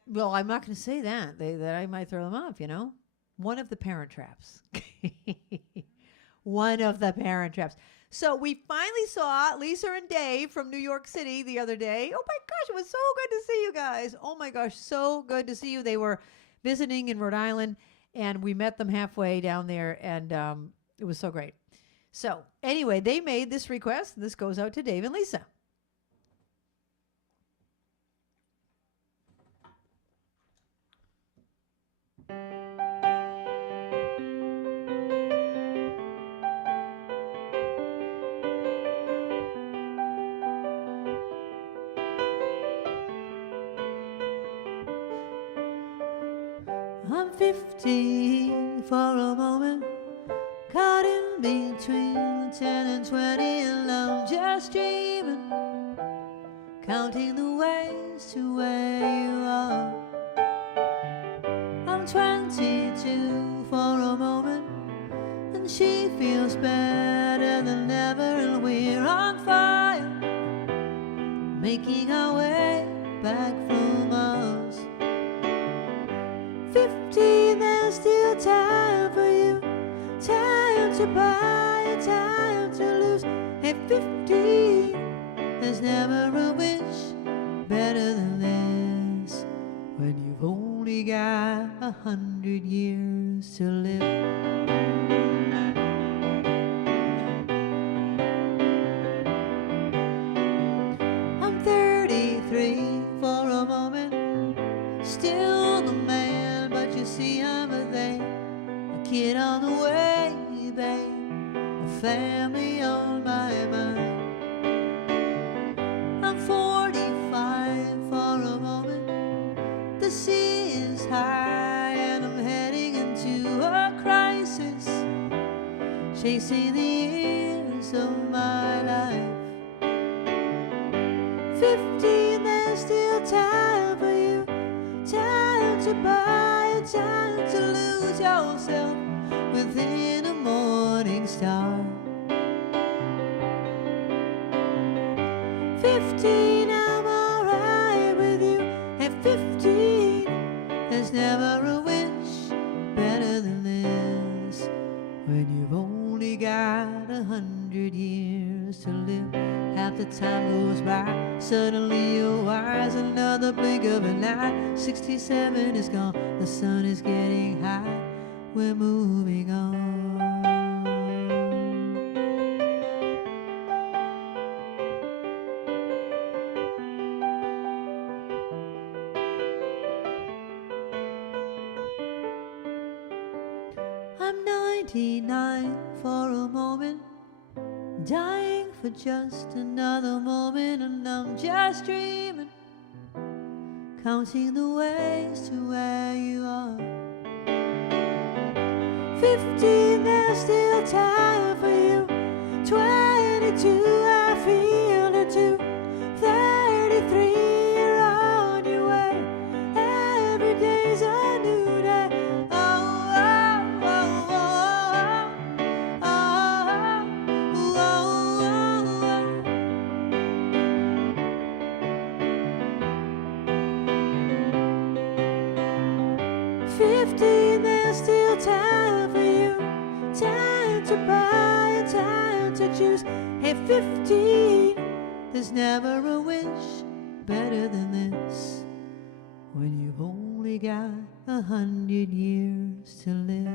Well, I'm not going to say that. That I might throw them off, you know. One of the Parent Traps. One of the Parent Traps. So we finally saw Lisa and Dave from New York City the other day. Oh my gosh, it was so good to see you guys. Oh my gosh, so good to see you. They were visiting in Rhode Island, and we met them halfway down there, and it was so great. So anyway, they made this request, and this goes out to Dave and Lisa. I'm 15 for a moment, caught in between 10 and 20, and I'm just dreaming, counting the ways to where you are. I'm 22 for a moment, and she feels better than ever, and we're on fire, making our way back from us. 15, there's still time for you, time to buy, time to lose. At 15, there's never a wish better than this, when you've only got 100 years to live. I'm 33 for a moment, still the man, but you see I'm a thing, a kid on the way, babe, a family on my mind. I'm 45 for a moment, the sea is high and I'm heading into a crisis, chasing the years of my life. 15, there's still time for you, time to buy, time to lose yourself within a morning star. 15, I'm alright with you. At 15, there's never a wish better than this, when you've only got 100 years to live. Half the time goes by, suddenly you're wise, another blink of an eye. 67 is gone, the sun is getting high, we're moving on. I'm 99 for a moment, dying for just another moment, and I'm just dreaming, counting the ways to where you are. 15, there's still time for you. 22, I feel it too. 33, you're on your way. Every day's a new day. Oh, oh, oh, oh, oh, oh, oh, oh. 15, there's still time for you, time to buy, time to choose. At 15, there's never a wish better than this, when you've only got 100 years to live.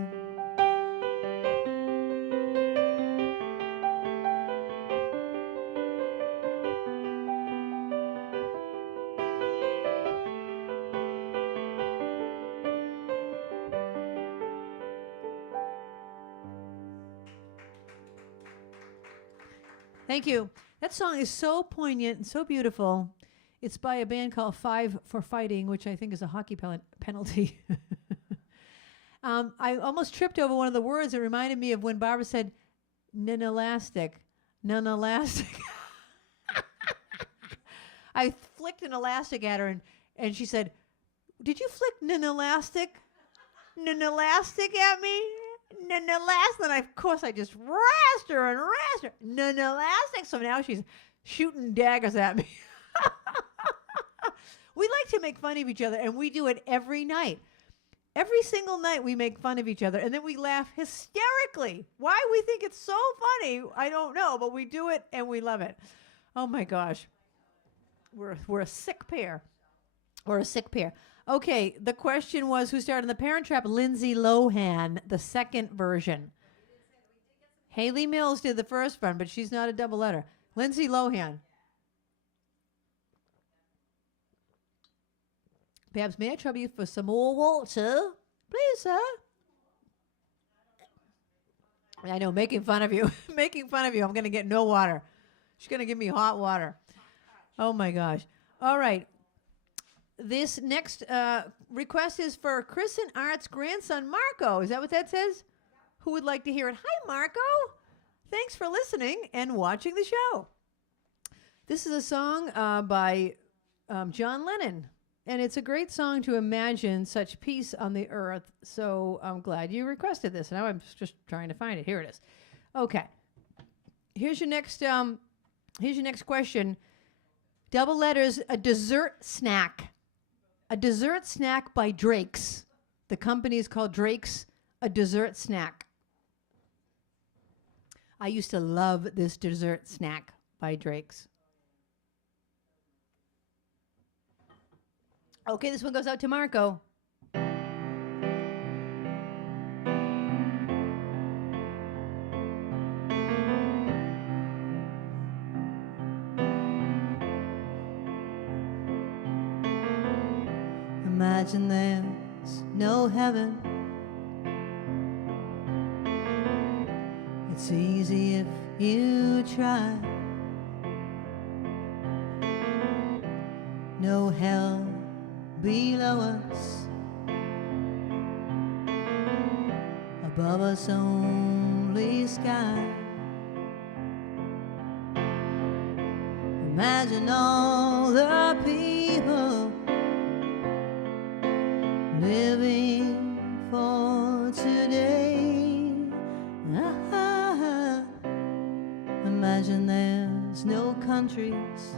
Thank you. That song is so poignant and so beautiful. It's by a band called Five for Fighting, which I think is a hockey penalty. I almost tripped over one of the words. It reminded me of when Barbara said, "Ninelastic, non-elastic." I flicked an elastic at her, and she said, "Did you flick ninelastic at me? Ninelastic?" And of course I just rasped her. Ninelastic. So now she's shooting daggers at me. We like to make fun of each other, and we do it every night. Every single night we make fun of each other, and then we laugh hysterically. Why we think it's so funny, I don't know, but we do it and we love it. Oh my gosh. We're a sick pair. We're a sick pair. Okay, the question was, who starred in The Parent Trap? Lindsay Lohan, the second version. Haley Mills did the first one, but she's not a double letter. Lindsay Lohan. Babs, may I trouble you for some more water? Please, sir. I know, making fun of you. Making fun of you. I'm going to get no water. She's going to give me hot water. Oh, my gosh. All right. This next request is for Chris and Art's grandson, Marco. Is that what that says? Who would like to hear it? Hi, Marco. Thanks for listening and watching the show. This is a song by John Lennon, and it's a great song to imagine such peace on the earth. So I'm glad you requested this. Now I'm just trying to find it. Here it is. Okay. Here's your next question. Double letters, a dessert snack. A dessert snack by Drake's. The company is called Drake's, a dessert snack. I used to love this dessert snack by Drake's. Okay, this one goes out to Marco. Imagine there's no heaven. It's easy if you try. No hell below us, above us only sky. Imagine all the people living for today. Imagine there's no countries.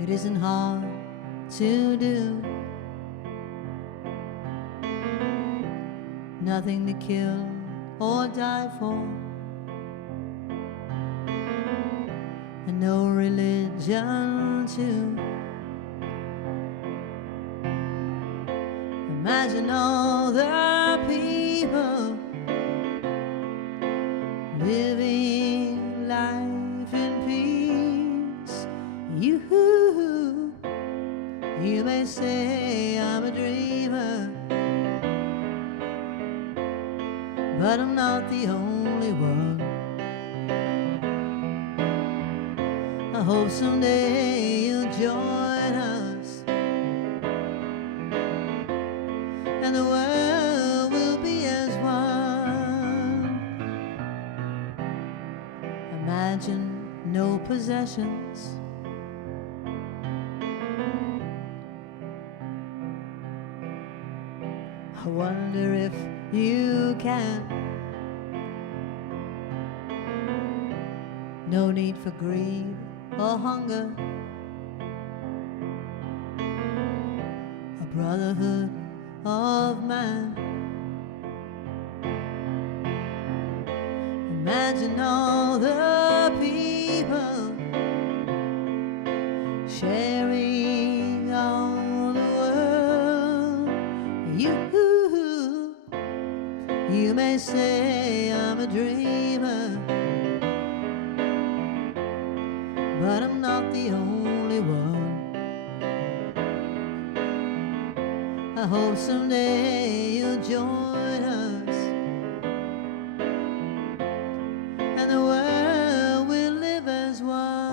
It isn't hard to do. Nothing to kill or die for, and no religion too. Imagine all the people living life in peace. You may say I'm a dreamer, but I'm not the only one. I hope someday you'll join us, and the world will be as one. Imagine no possessions. I wonder if you can. No need for greed or hunger. A brotherhood of man. Imagine all the people sharing all the world. You may say I'm a dreamer, but I'm not the only one. I hope someday you'll join us, and the world will live as one.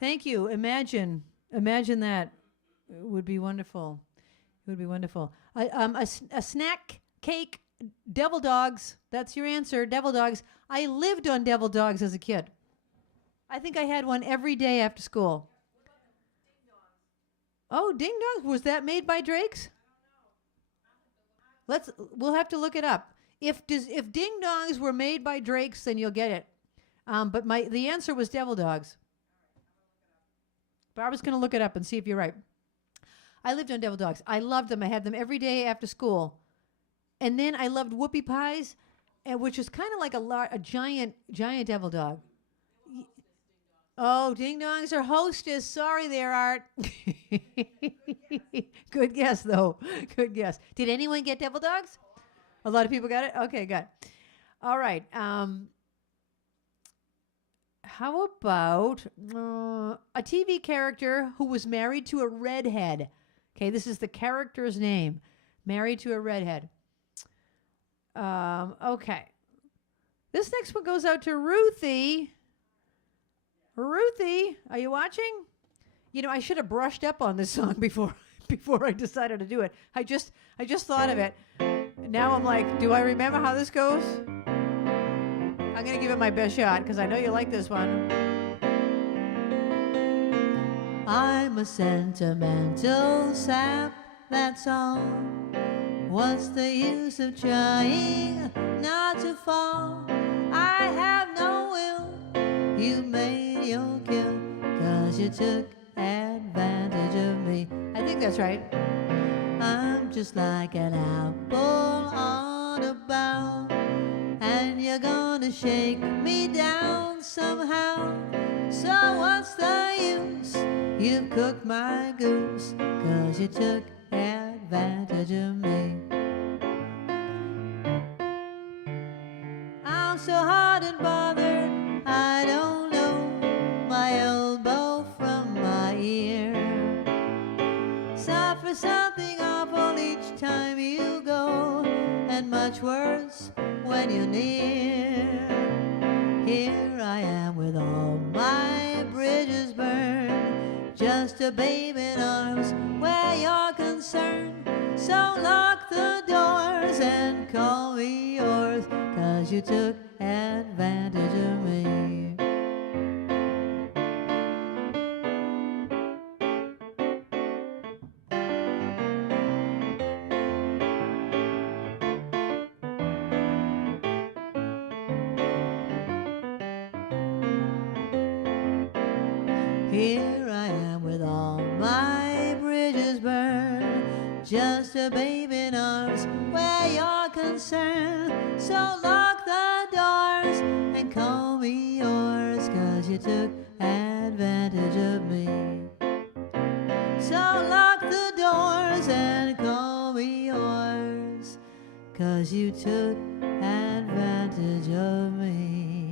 Thank you. Imagine that. It would be wonderful. It would be wonderful. A snack, cake, devil dogs. That's your answer, devil dogs. I lived on devil dogs as a kid. I think I had one every day after school. Oh, Ding Dongs. Was that made by Drake's? We'll have to look it up. If Ding Dongs were made by Drake's, then you'll get it. But the answer was Devil Dogs. Barbara's going to look it up and see if you're right. I lived on Devil Dogs. I loved them. I had them every day after school. And then I loved whoopie pies, which is kind of like a giant devil dog. Oh, Ding Dongs are Hostess. Sorry there, Art. Good guess, though. Good guess. Did anyone get Devil Dogs? A lot of people got it? Okay, good. All right. How about a TV character who was married to a redhead? Okay, this is the character's name. Married to a redhead. Okay. This next one goes out to Ruthie. Ruthie, are you watching? You know, I should have brushed up on this song before I decided to do it. I just thought of it. Now I'm like, do I remember how this goes? I'm going to give it my best shot because I know you like this one. I'm a sentimental sap, that's all. What's the use of trying not to fall? I have no will. You made your kill, 'cause you took advantage of me. I think that's right. I'm just like an apple on a bough, and you're gonna shake me down somehow. So what's the use? You've cooked my goose, 'cause you took advantage of me. I'm so hot and bothered, I don't know my elbow from my ear. Suffer something awful each time you go, and much worse when you're near. Here I am with all my bridges burned, just a babe in arms where you're concerned. So lock the doors and call me yours, 'cause you took advantage of me. Here I am with all my bridges burned, just a babe in arms where you're concerned. So lock the doors and call me yours, 'cause you took advantage of me. So lock the doors and call me yours, 'cause you took advantage of me.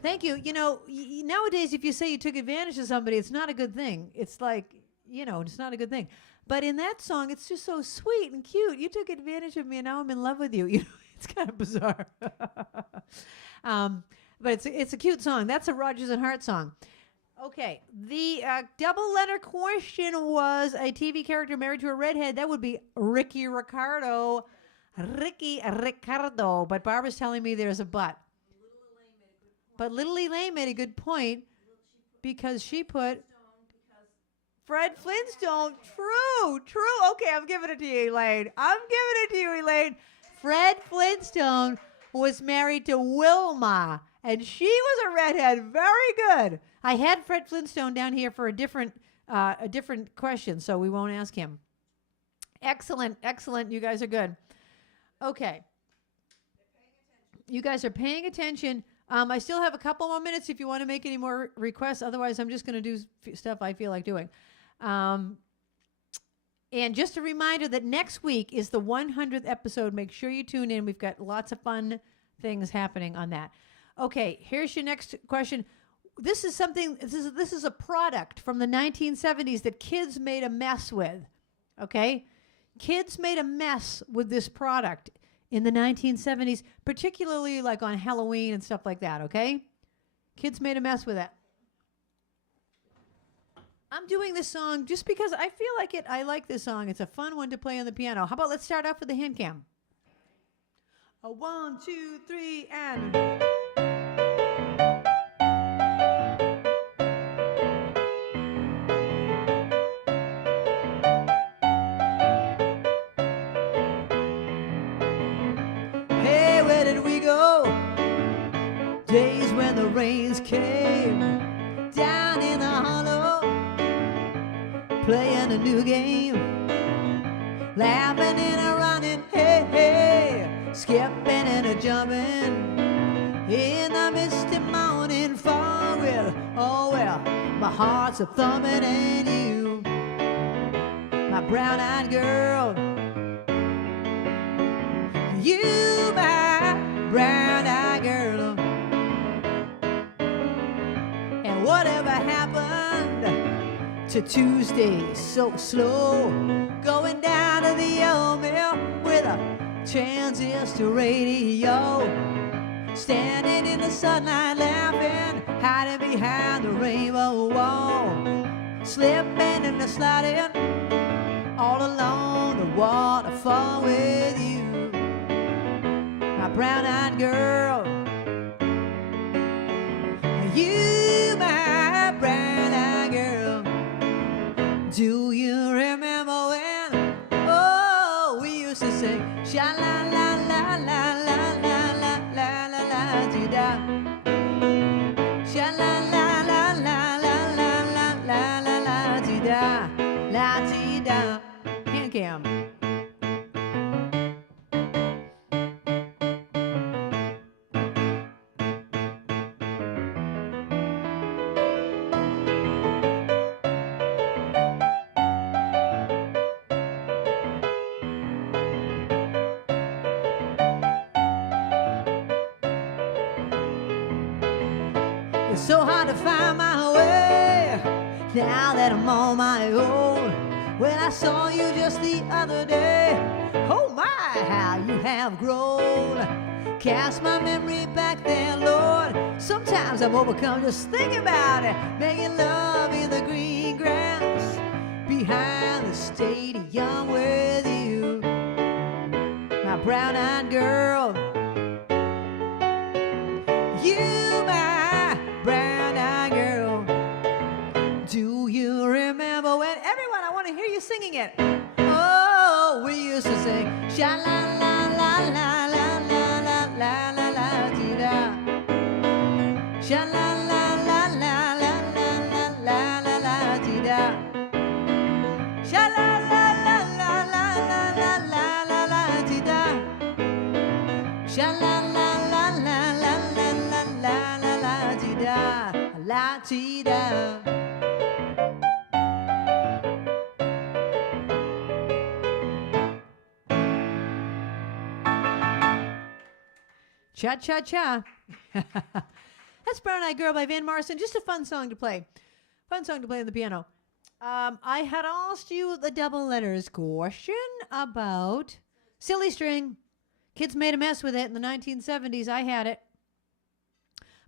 Thank you. You know, nowadays, if you say you took advantage of somebody, it's not a good thing. It's like, it's not a good thing. But in that song, it's just so sweet and cute. You took advantage of me, and now I'm in love with you. It's kind of bizarre. But it's a cute song. That's a Rodgers and Hart song. Okay. The double letter question was a TV character married to a redhead. That would be Ricky Ricardo. Ricky Ricardo. But Barbara's telling me there's a but. But Little Elaine made a good point because she put Fred Flintstone. True. Okay, I'm giving it to you, Elaine. Fred Flintstone was married to Wilma, and she was a redhead. Very good. I had Fred Flintstone down here for a different question, so we won't ask him. Excellent. You guys are good. Okay. You guys are paying attention. I still have a couple more minutes if you want to make any more requests. Otherwise, I'm just going to do stuff I feel like doing. And just a reminder that next week is the 100th episode. Make sure you tune in. We've got lots of fun things happening on that. Okay, here's your next question. This is a product from the 1970s that kids made a mess with. Okay? Kids made a mess with this product in the 1970s, particularly like on Halloween and stuff like that, okay? Kids made a mess with it. I'm doing this song just because I feel like it. I like this song. It's a fun one to play on the piano. How about let's start off with the hand cam? A 1, 2, 3, and... a new game, laughing and a running, hey, hey, skipping and a jumping in the misty morning fog. Well, oh well, my heart's a thumping and you, my brown-eyed girl, you, my brown-eyed girl. And whatever happened to Tuesday so slow, going down to the old mill with a transistor radio, standing in the sunlight laughing, hiding behind the rainbow wall, slipping and a sliding all along the waterfall with you, my brown-eyed girl, you, my brown-eyed girl. Do you remember when, oh, we used to sing sha-la-la-la-la-la-la-la-la-la-la-la-dee-da, sha-la-la-la-la-la-la-la-la-la-dee-da, la-dee-da. Hand cam. It's so hard to find my way now that I'm on my own. When I saw you just the other day, oh my, how you have grown. Cast my memory back there, Lord. Sometimes I'm overcome just thinking about it, making love in the green grass behind the stadium with you, my brown-eyed girl. You, my brown-eyed girl. Do you remember when, everyone, I want to hear you singing it. Oh, we used to sing sha-la-la-la-la-la-la-la-la-la-la-dee-da, sha-la-la-la-la-la-la-la-la-la-dee-da, sha-la-la-la-la-la-la-la-la-la-dee-da, sha-la-la-la-la-la-la-la-la-dee-da, la-dee-da. Cha-cha-cha. That's Brown Eyed Girl by Van Morrison. Just a fun song to play. Fun song to play on the piano. I had asked you the double letters question about silly string. Kids made a mess with it in the 1970s. I had it.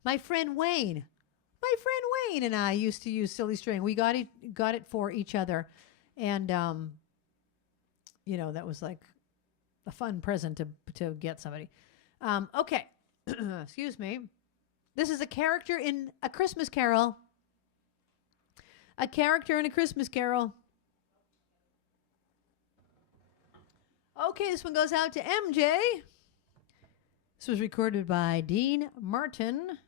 My friend Wayne and I used to use silly string. We got it for each other. And, you know, that was like a fun present to get somebody. Okay. Excuse me. This is a character in A Christmas Carol. A character in A Christmas Carol. Okay, this one goes out to MJ. This was recorded by Dean Martin.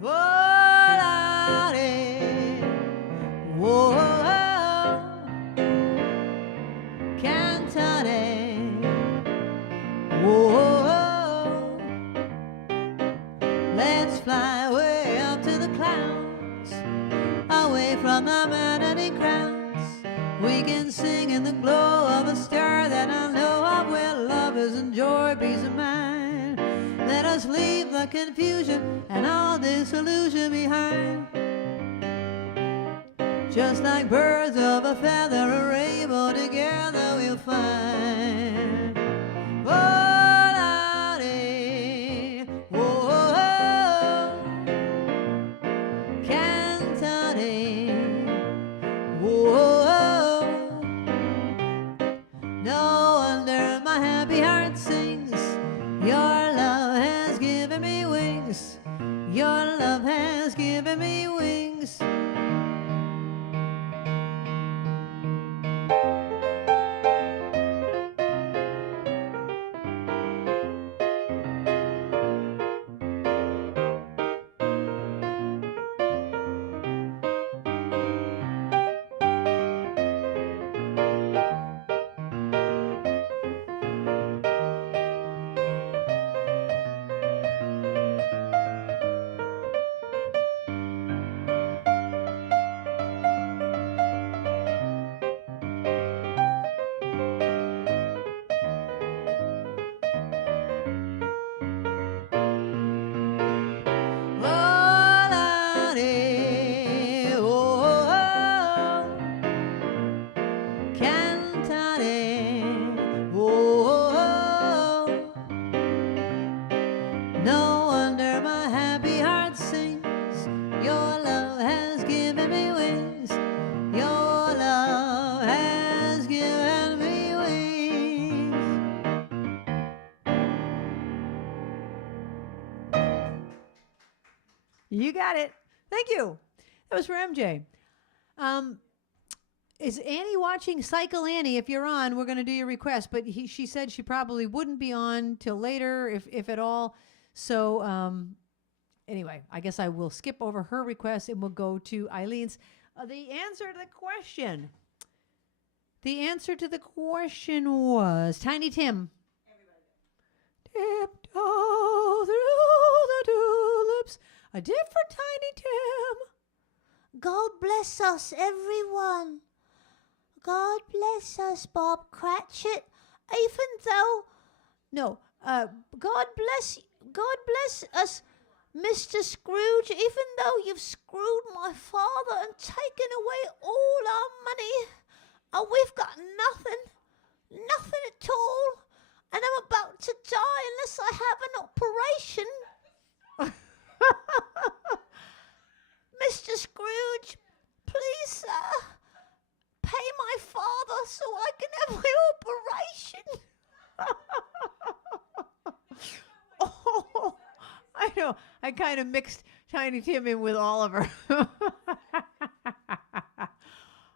Volare, whoa, cantare, whoa, let's fly way up to the clouds, away from the vanity crowds. We can sing in the glow of a star that I know of, where lovers enjoy peace of mind. Let us leave the confusion and all disillusion behind. Just like birds of a feather, a rainbow together we'll find. Volare, whoa, cantare, whoa. No wonder my happy heart sings. Your love has given me wings. Your love has given me wings. cantare. Oh, no wonder my happy heart sings. Your love has given me wings. Your love has given me wings. You got it. Thank you. That was for MJ. Is Annie watching? Cycle Annie, if you're on, we're going to do your request. But she said she probably wouldn't be on till later, if at all. So anyway, I guess I will skip over her request and we'll go to Eileen's. The answer to the question. The answer to the question was Tiny Tim. Tiptoe through the tulips. A different Tiny Tim. God bless us, everyone. God bless us, Bob Cratchit. Even though, no, God bless us, Mr. Scrooge. Even though you've screwed my father and taken away all our money, and we've got nothing at all, and I'm about to die unless I have an operation. Mr. Scrooge, please, sir, pay my father so I can have my operation. Oh, I know. I kind of mixed Tiny Tim in with Oliver.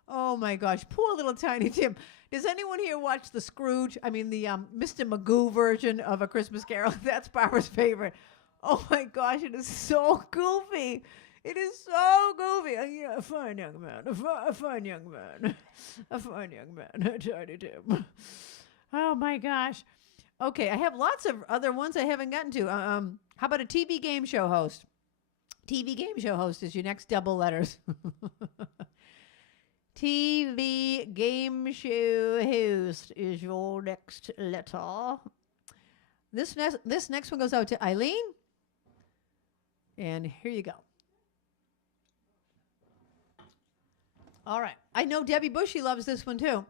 Oh my gosh, poor little Tiny Tim. Does anyone here watch the Scrooge? I mean, the Mr. Magoo version of A Christmas Carol? That's Barbara's favorite. Oh my gosh, it is so goofy. It is so goofy. Yeah, a fine young man, a fine young man, a fine young man, Tiny Tim. Oh my gosh. Okay, I have lots of other ones I haven't gotten to. How about a TV game show host? TV game show host is your next double letters. TV game show host is your next letter. This next one goes out to Eileen. And here you go. All right. I know Debbie Bushy loves this one too.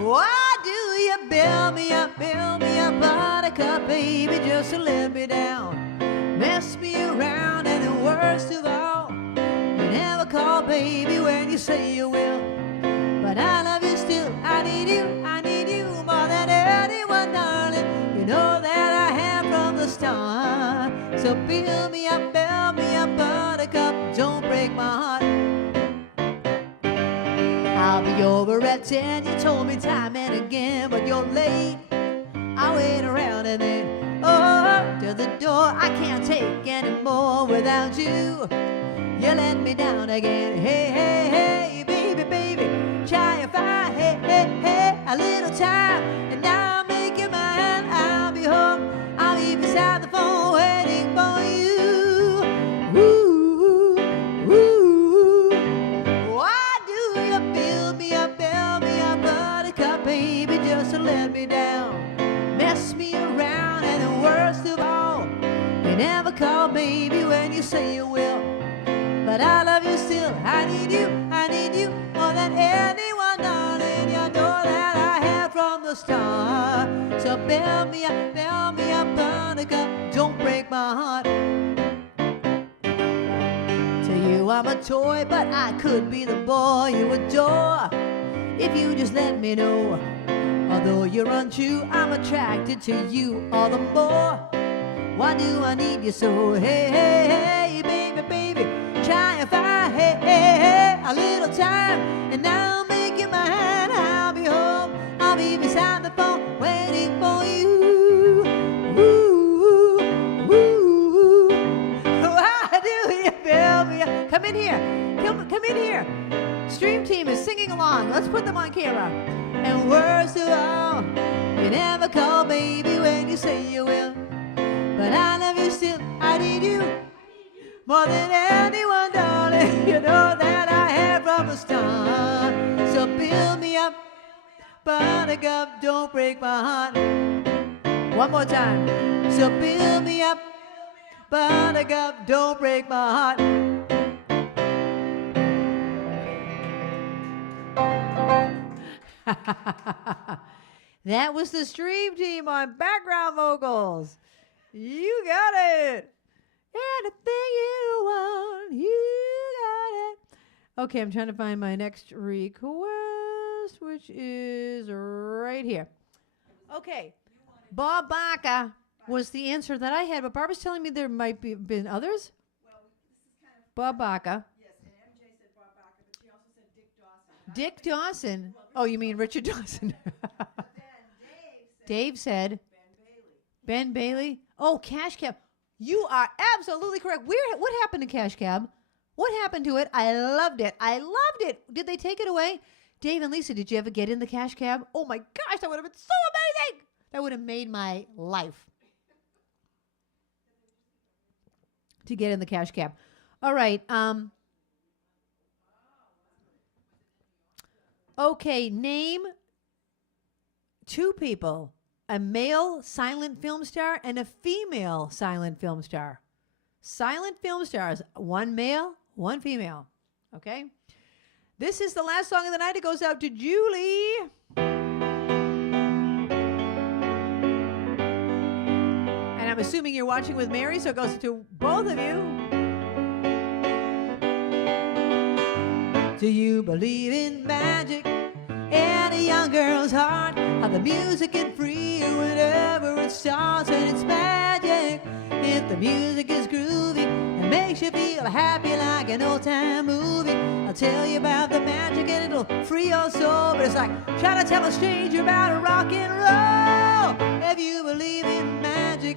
Why do you build me up, buttercup, baby, just to let me down? Mess me around, and the worst of all, you never call, baby, when you say you will. But I love you still, I need you more than anyone, darling. You know that I have from the start. So build me up, buttercup, don't break my heart. I'll be over at 10, you told me time and again, but you're late. I wait around and then, oh, to the door, I can't take any more without you. You let me down again. Hey, hey, hey, baby, baby, try if I, hey, hey, hey, a little time, and I'll make you mine. I'll be home, I'll be beside the phone waiting for you. Ooh, ooh. Why do you build me up, buttercup, baby, just to let me down? Mess me around, and the worst of all, you never call, baby, when you say you will. But I love you still, I need you more than anyone, darling. You know that I have from the start. So build me up, buttercup, don't break my heart. To you I'm a toy, but I could be the boy you adore if you just let me know. Although you're untrue, I'm attracted to you all the more. Why do I need you so? Hey, hey, hey, baby, baby, try if I, hey, hey, hey, a little time, and I'll make you mine. I'll be home, I'll be beside the phone, waiting for you. Ooh, ooh, why do you build me up? Come in here, come in here. Stream team is singing along. Let's put them on camera. And worst of all, you never call, baby, when you say you will. But I love you still, I need you more than anyone, darling. You know that I have from the start. So build me up, buttercup, don't break my heart. One more time. So build me up, buttercup, don't break my heart. That was the stream team on background vocals. You got it. Anything you want, you got it. Okay, I'm trying to find my next request, which is right here. Okay, Bob Baca was the answer that I had, but Barbara's telling me there might be been others. Well, this is kind of, Bob Baca. yes, and MJ said Bob Barker, but she also said Dick Dawson. Dick Dawson. Oh, you mean Richard Dawson? But then Dave said Ben Bailey. Ben Bailey. Oh, Cash Cab. You are absolutely correct. What happened to Cash Cab? What happened to it? I loved it. I loved it. Did they take it away? Dave and Lisa, did you ever get in the Cash Cab? Oh my gosh, that would have been so amazing. That would have made my life. To get in the Cash Cab. All right. Okay, name two people. A male silent film star and a female silent film star. Silent film stars, one male, one female. Okay? This is the last song of the night. It goes out to Julie. And I'm assuming you're watching with Mary, so it goes to both of you. Do you believe in magic and a young girl's heart? How the music can free you whenever it starts, and it's magic. If the music is groovy and makes you feel happy like an old time movie, I'll tell you about the magic and it'll free your soul. But it's like trying to tell a stranger about a rock and roll. If you believe in magic,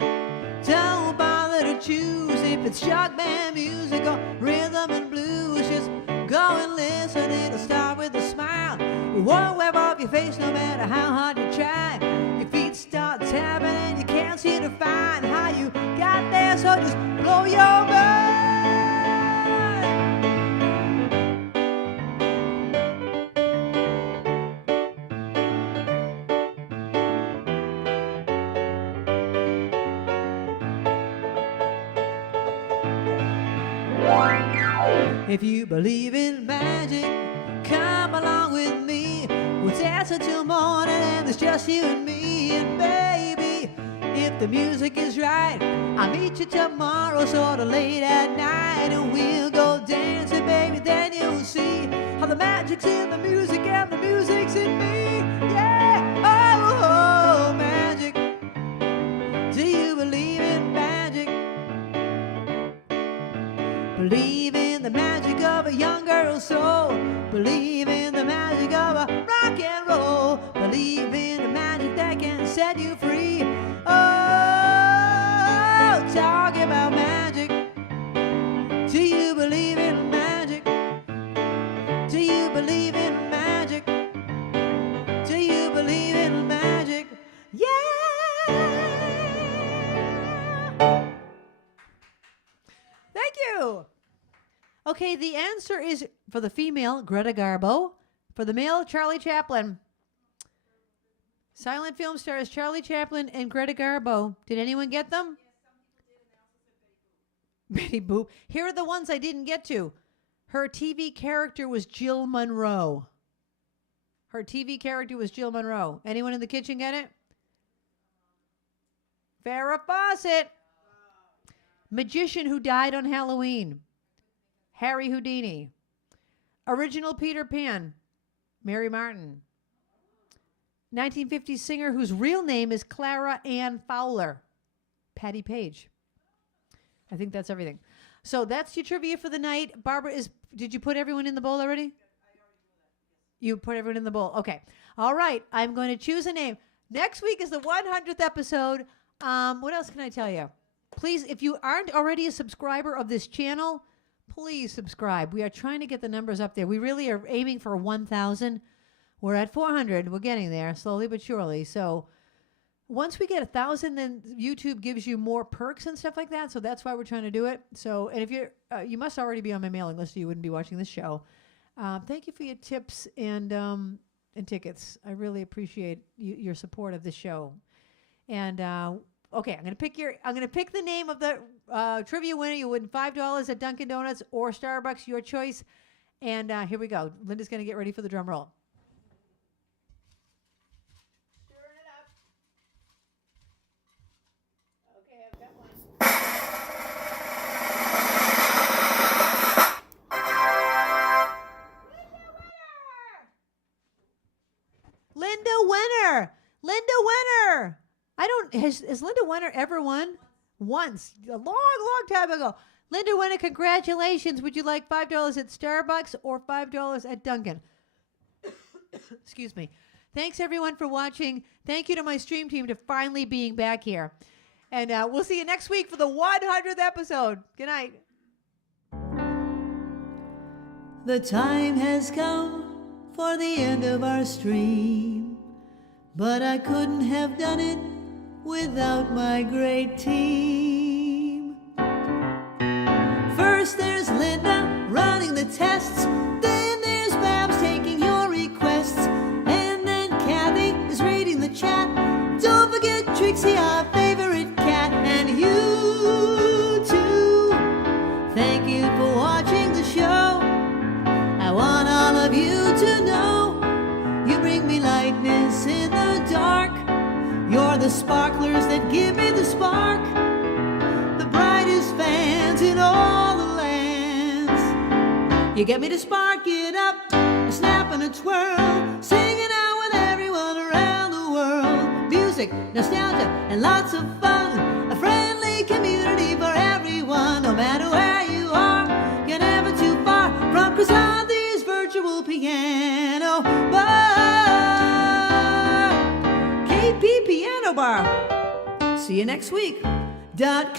don't bother to choose if it's shock band music or rhythm and blues. Just go and listen, it'll start with a smile. You won't wipe off your face no matter how hard you try. Your feet start tapping and you can't seem to find how you got there, so just blow your mind. If you believe in magic, come along with me. We'll dance until morning and it's just you and me. And baby, if the music is right, I'll meet you tomorrow sort of late at night, and we'll go dancing, baby. Then you'll see how the magic's in the music and the music's in me. Yeah, oh, magic. Do you believe in magic? Believe in the magic of a young girl's soul. Believe in the magic of a rock and roll. Believe in the magic that can set you free. Oh, talking about magic. Do you believe in magic? Do you believe in magic? Do you believe in magic? Yeah! Thank you. Okay, the answer is for the female, Greta Garbo. For the male, Charlie Chaplin. Silent film stars Charlie Chaplin and Greta Garbo. Did anyone get them? Yes, some people did, and they also said Betty Boop. Betty Boop. Here are the ones I didn't get to. Her TV character was Jill Monroe. Her TV character was Jill Monroe. Anyone in the kitchen get it? Farrah Fawcett. Magician who died on Halloween. Harry Houdini. Original Peter Pan. Mary Martin. 1950s singer whose real name is Clara Ann Fowler. Patty Page. I think that's everything. So that's your trivia for the night. Barbara, did you put everyone in the bowl already? You put everyone in the bowl. Okay. All right. I'm going to choose a name. Next week is the 100th episode. What else can I tell you? Please, if you aren't already a subscriber of this channel, please subscribe. We are trying to get the numbers up there. We really are aiming for 1,000. We're at 400. We're getting there slowly but surely. So once we get 1,000, then YouTube gives you more perks and stuff like that. So that's why we're trying to do it. So, and if you're, you must already be on my mailing list, or you wouldn't be watching this show. Thank you for your tips, and and tickets. I really appreciate your support of the show. And okay, I'm gonna pick the name of the trivia winner. You win $5 at Dunkin' Donuts or Starbucks, your choice. And here we go. Linda's gonna get ready for the drum roll. Stirring it up. Okay, I've got one. Linda Winner. Linda Winner. Has Linda Winner ever won? Once. A long, long time ago. Linda Winner, congratulations. Would you like $5 at Starbucks or $5 at Dunkin'? Excuse me. Thanks, everyone, for watching. Thank you to my stream team for finally being back here. And we'll see you next week for the 100th episode. Good night. The time has come for the end of our stream, but I couldn't have done it without my great team. First there's Linda running the tests, then there's Babs taking your requests, and then Kathy is reading the chat. Don't forget Trixie, our favorite cat, and you too. Thank you for watching the show. I want all of you to know you bring me lightness in the dark. You're the sparklers that give me the spark, the brightest fans in all the lands. You get me to spark it up, a snap and a twirl, singing out with everyone around the world. Music, nostalgia, and lots of fun, a friendly community for everyone. No matter where you are, you're never too far from Krisanthi virtual piano bar. KP Piano Bar. See you next week. .com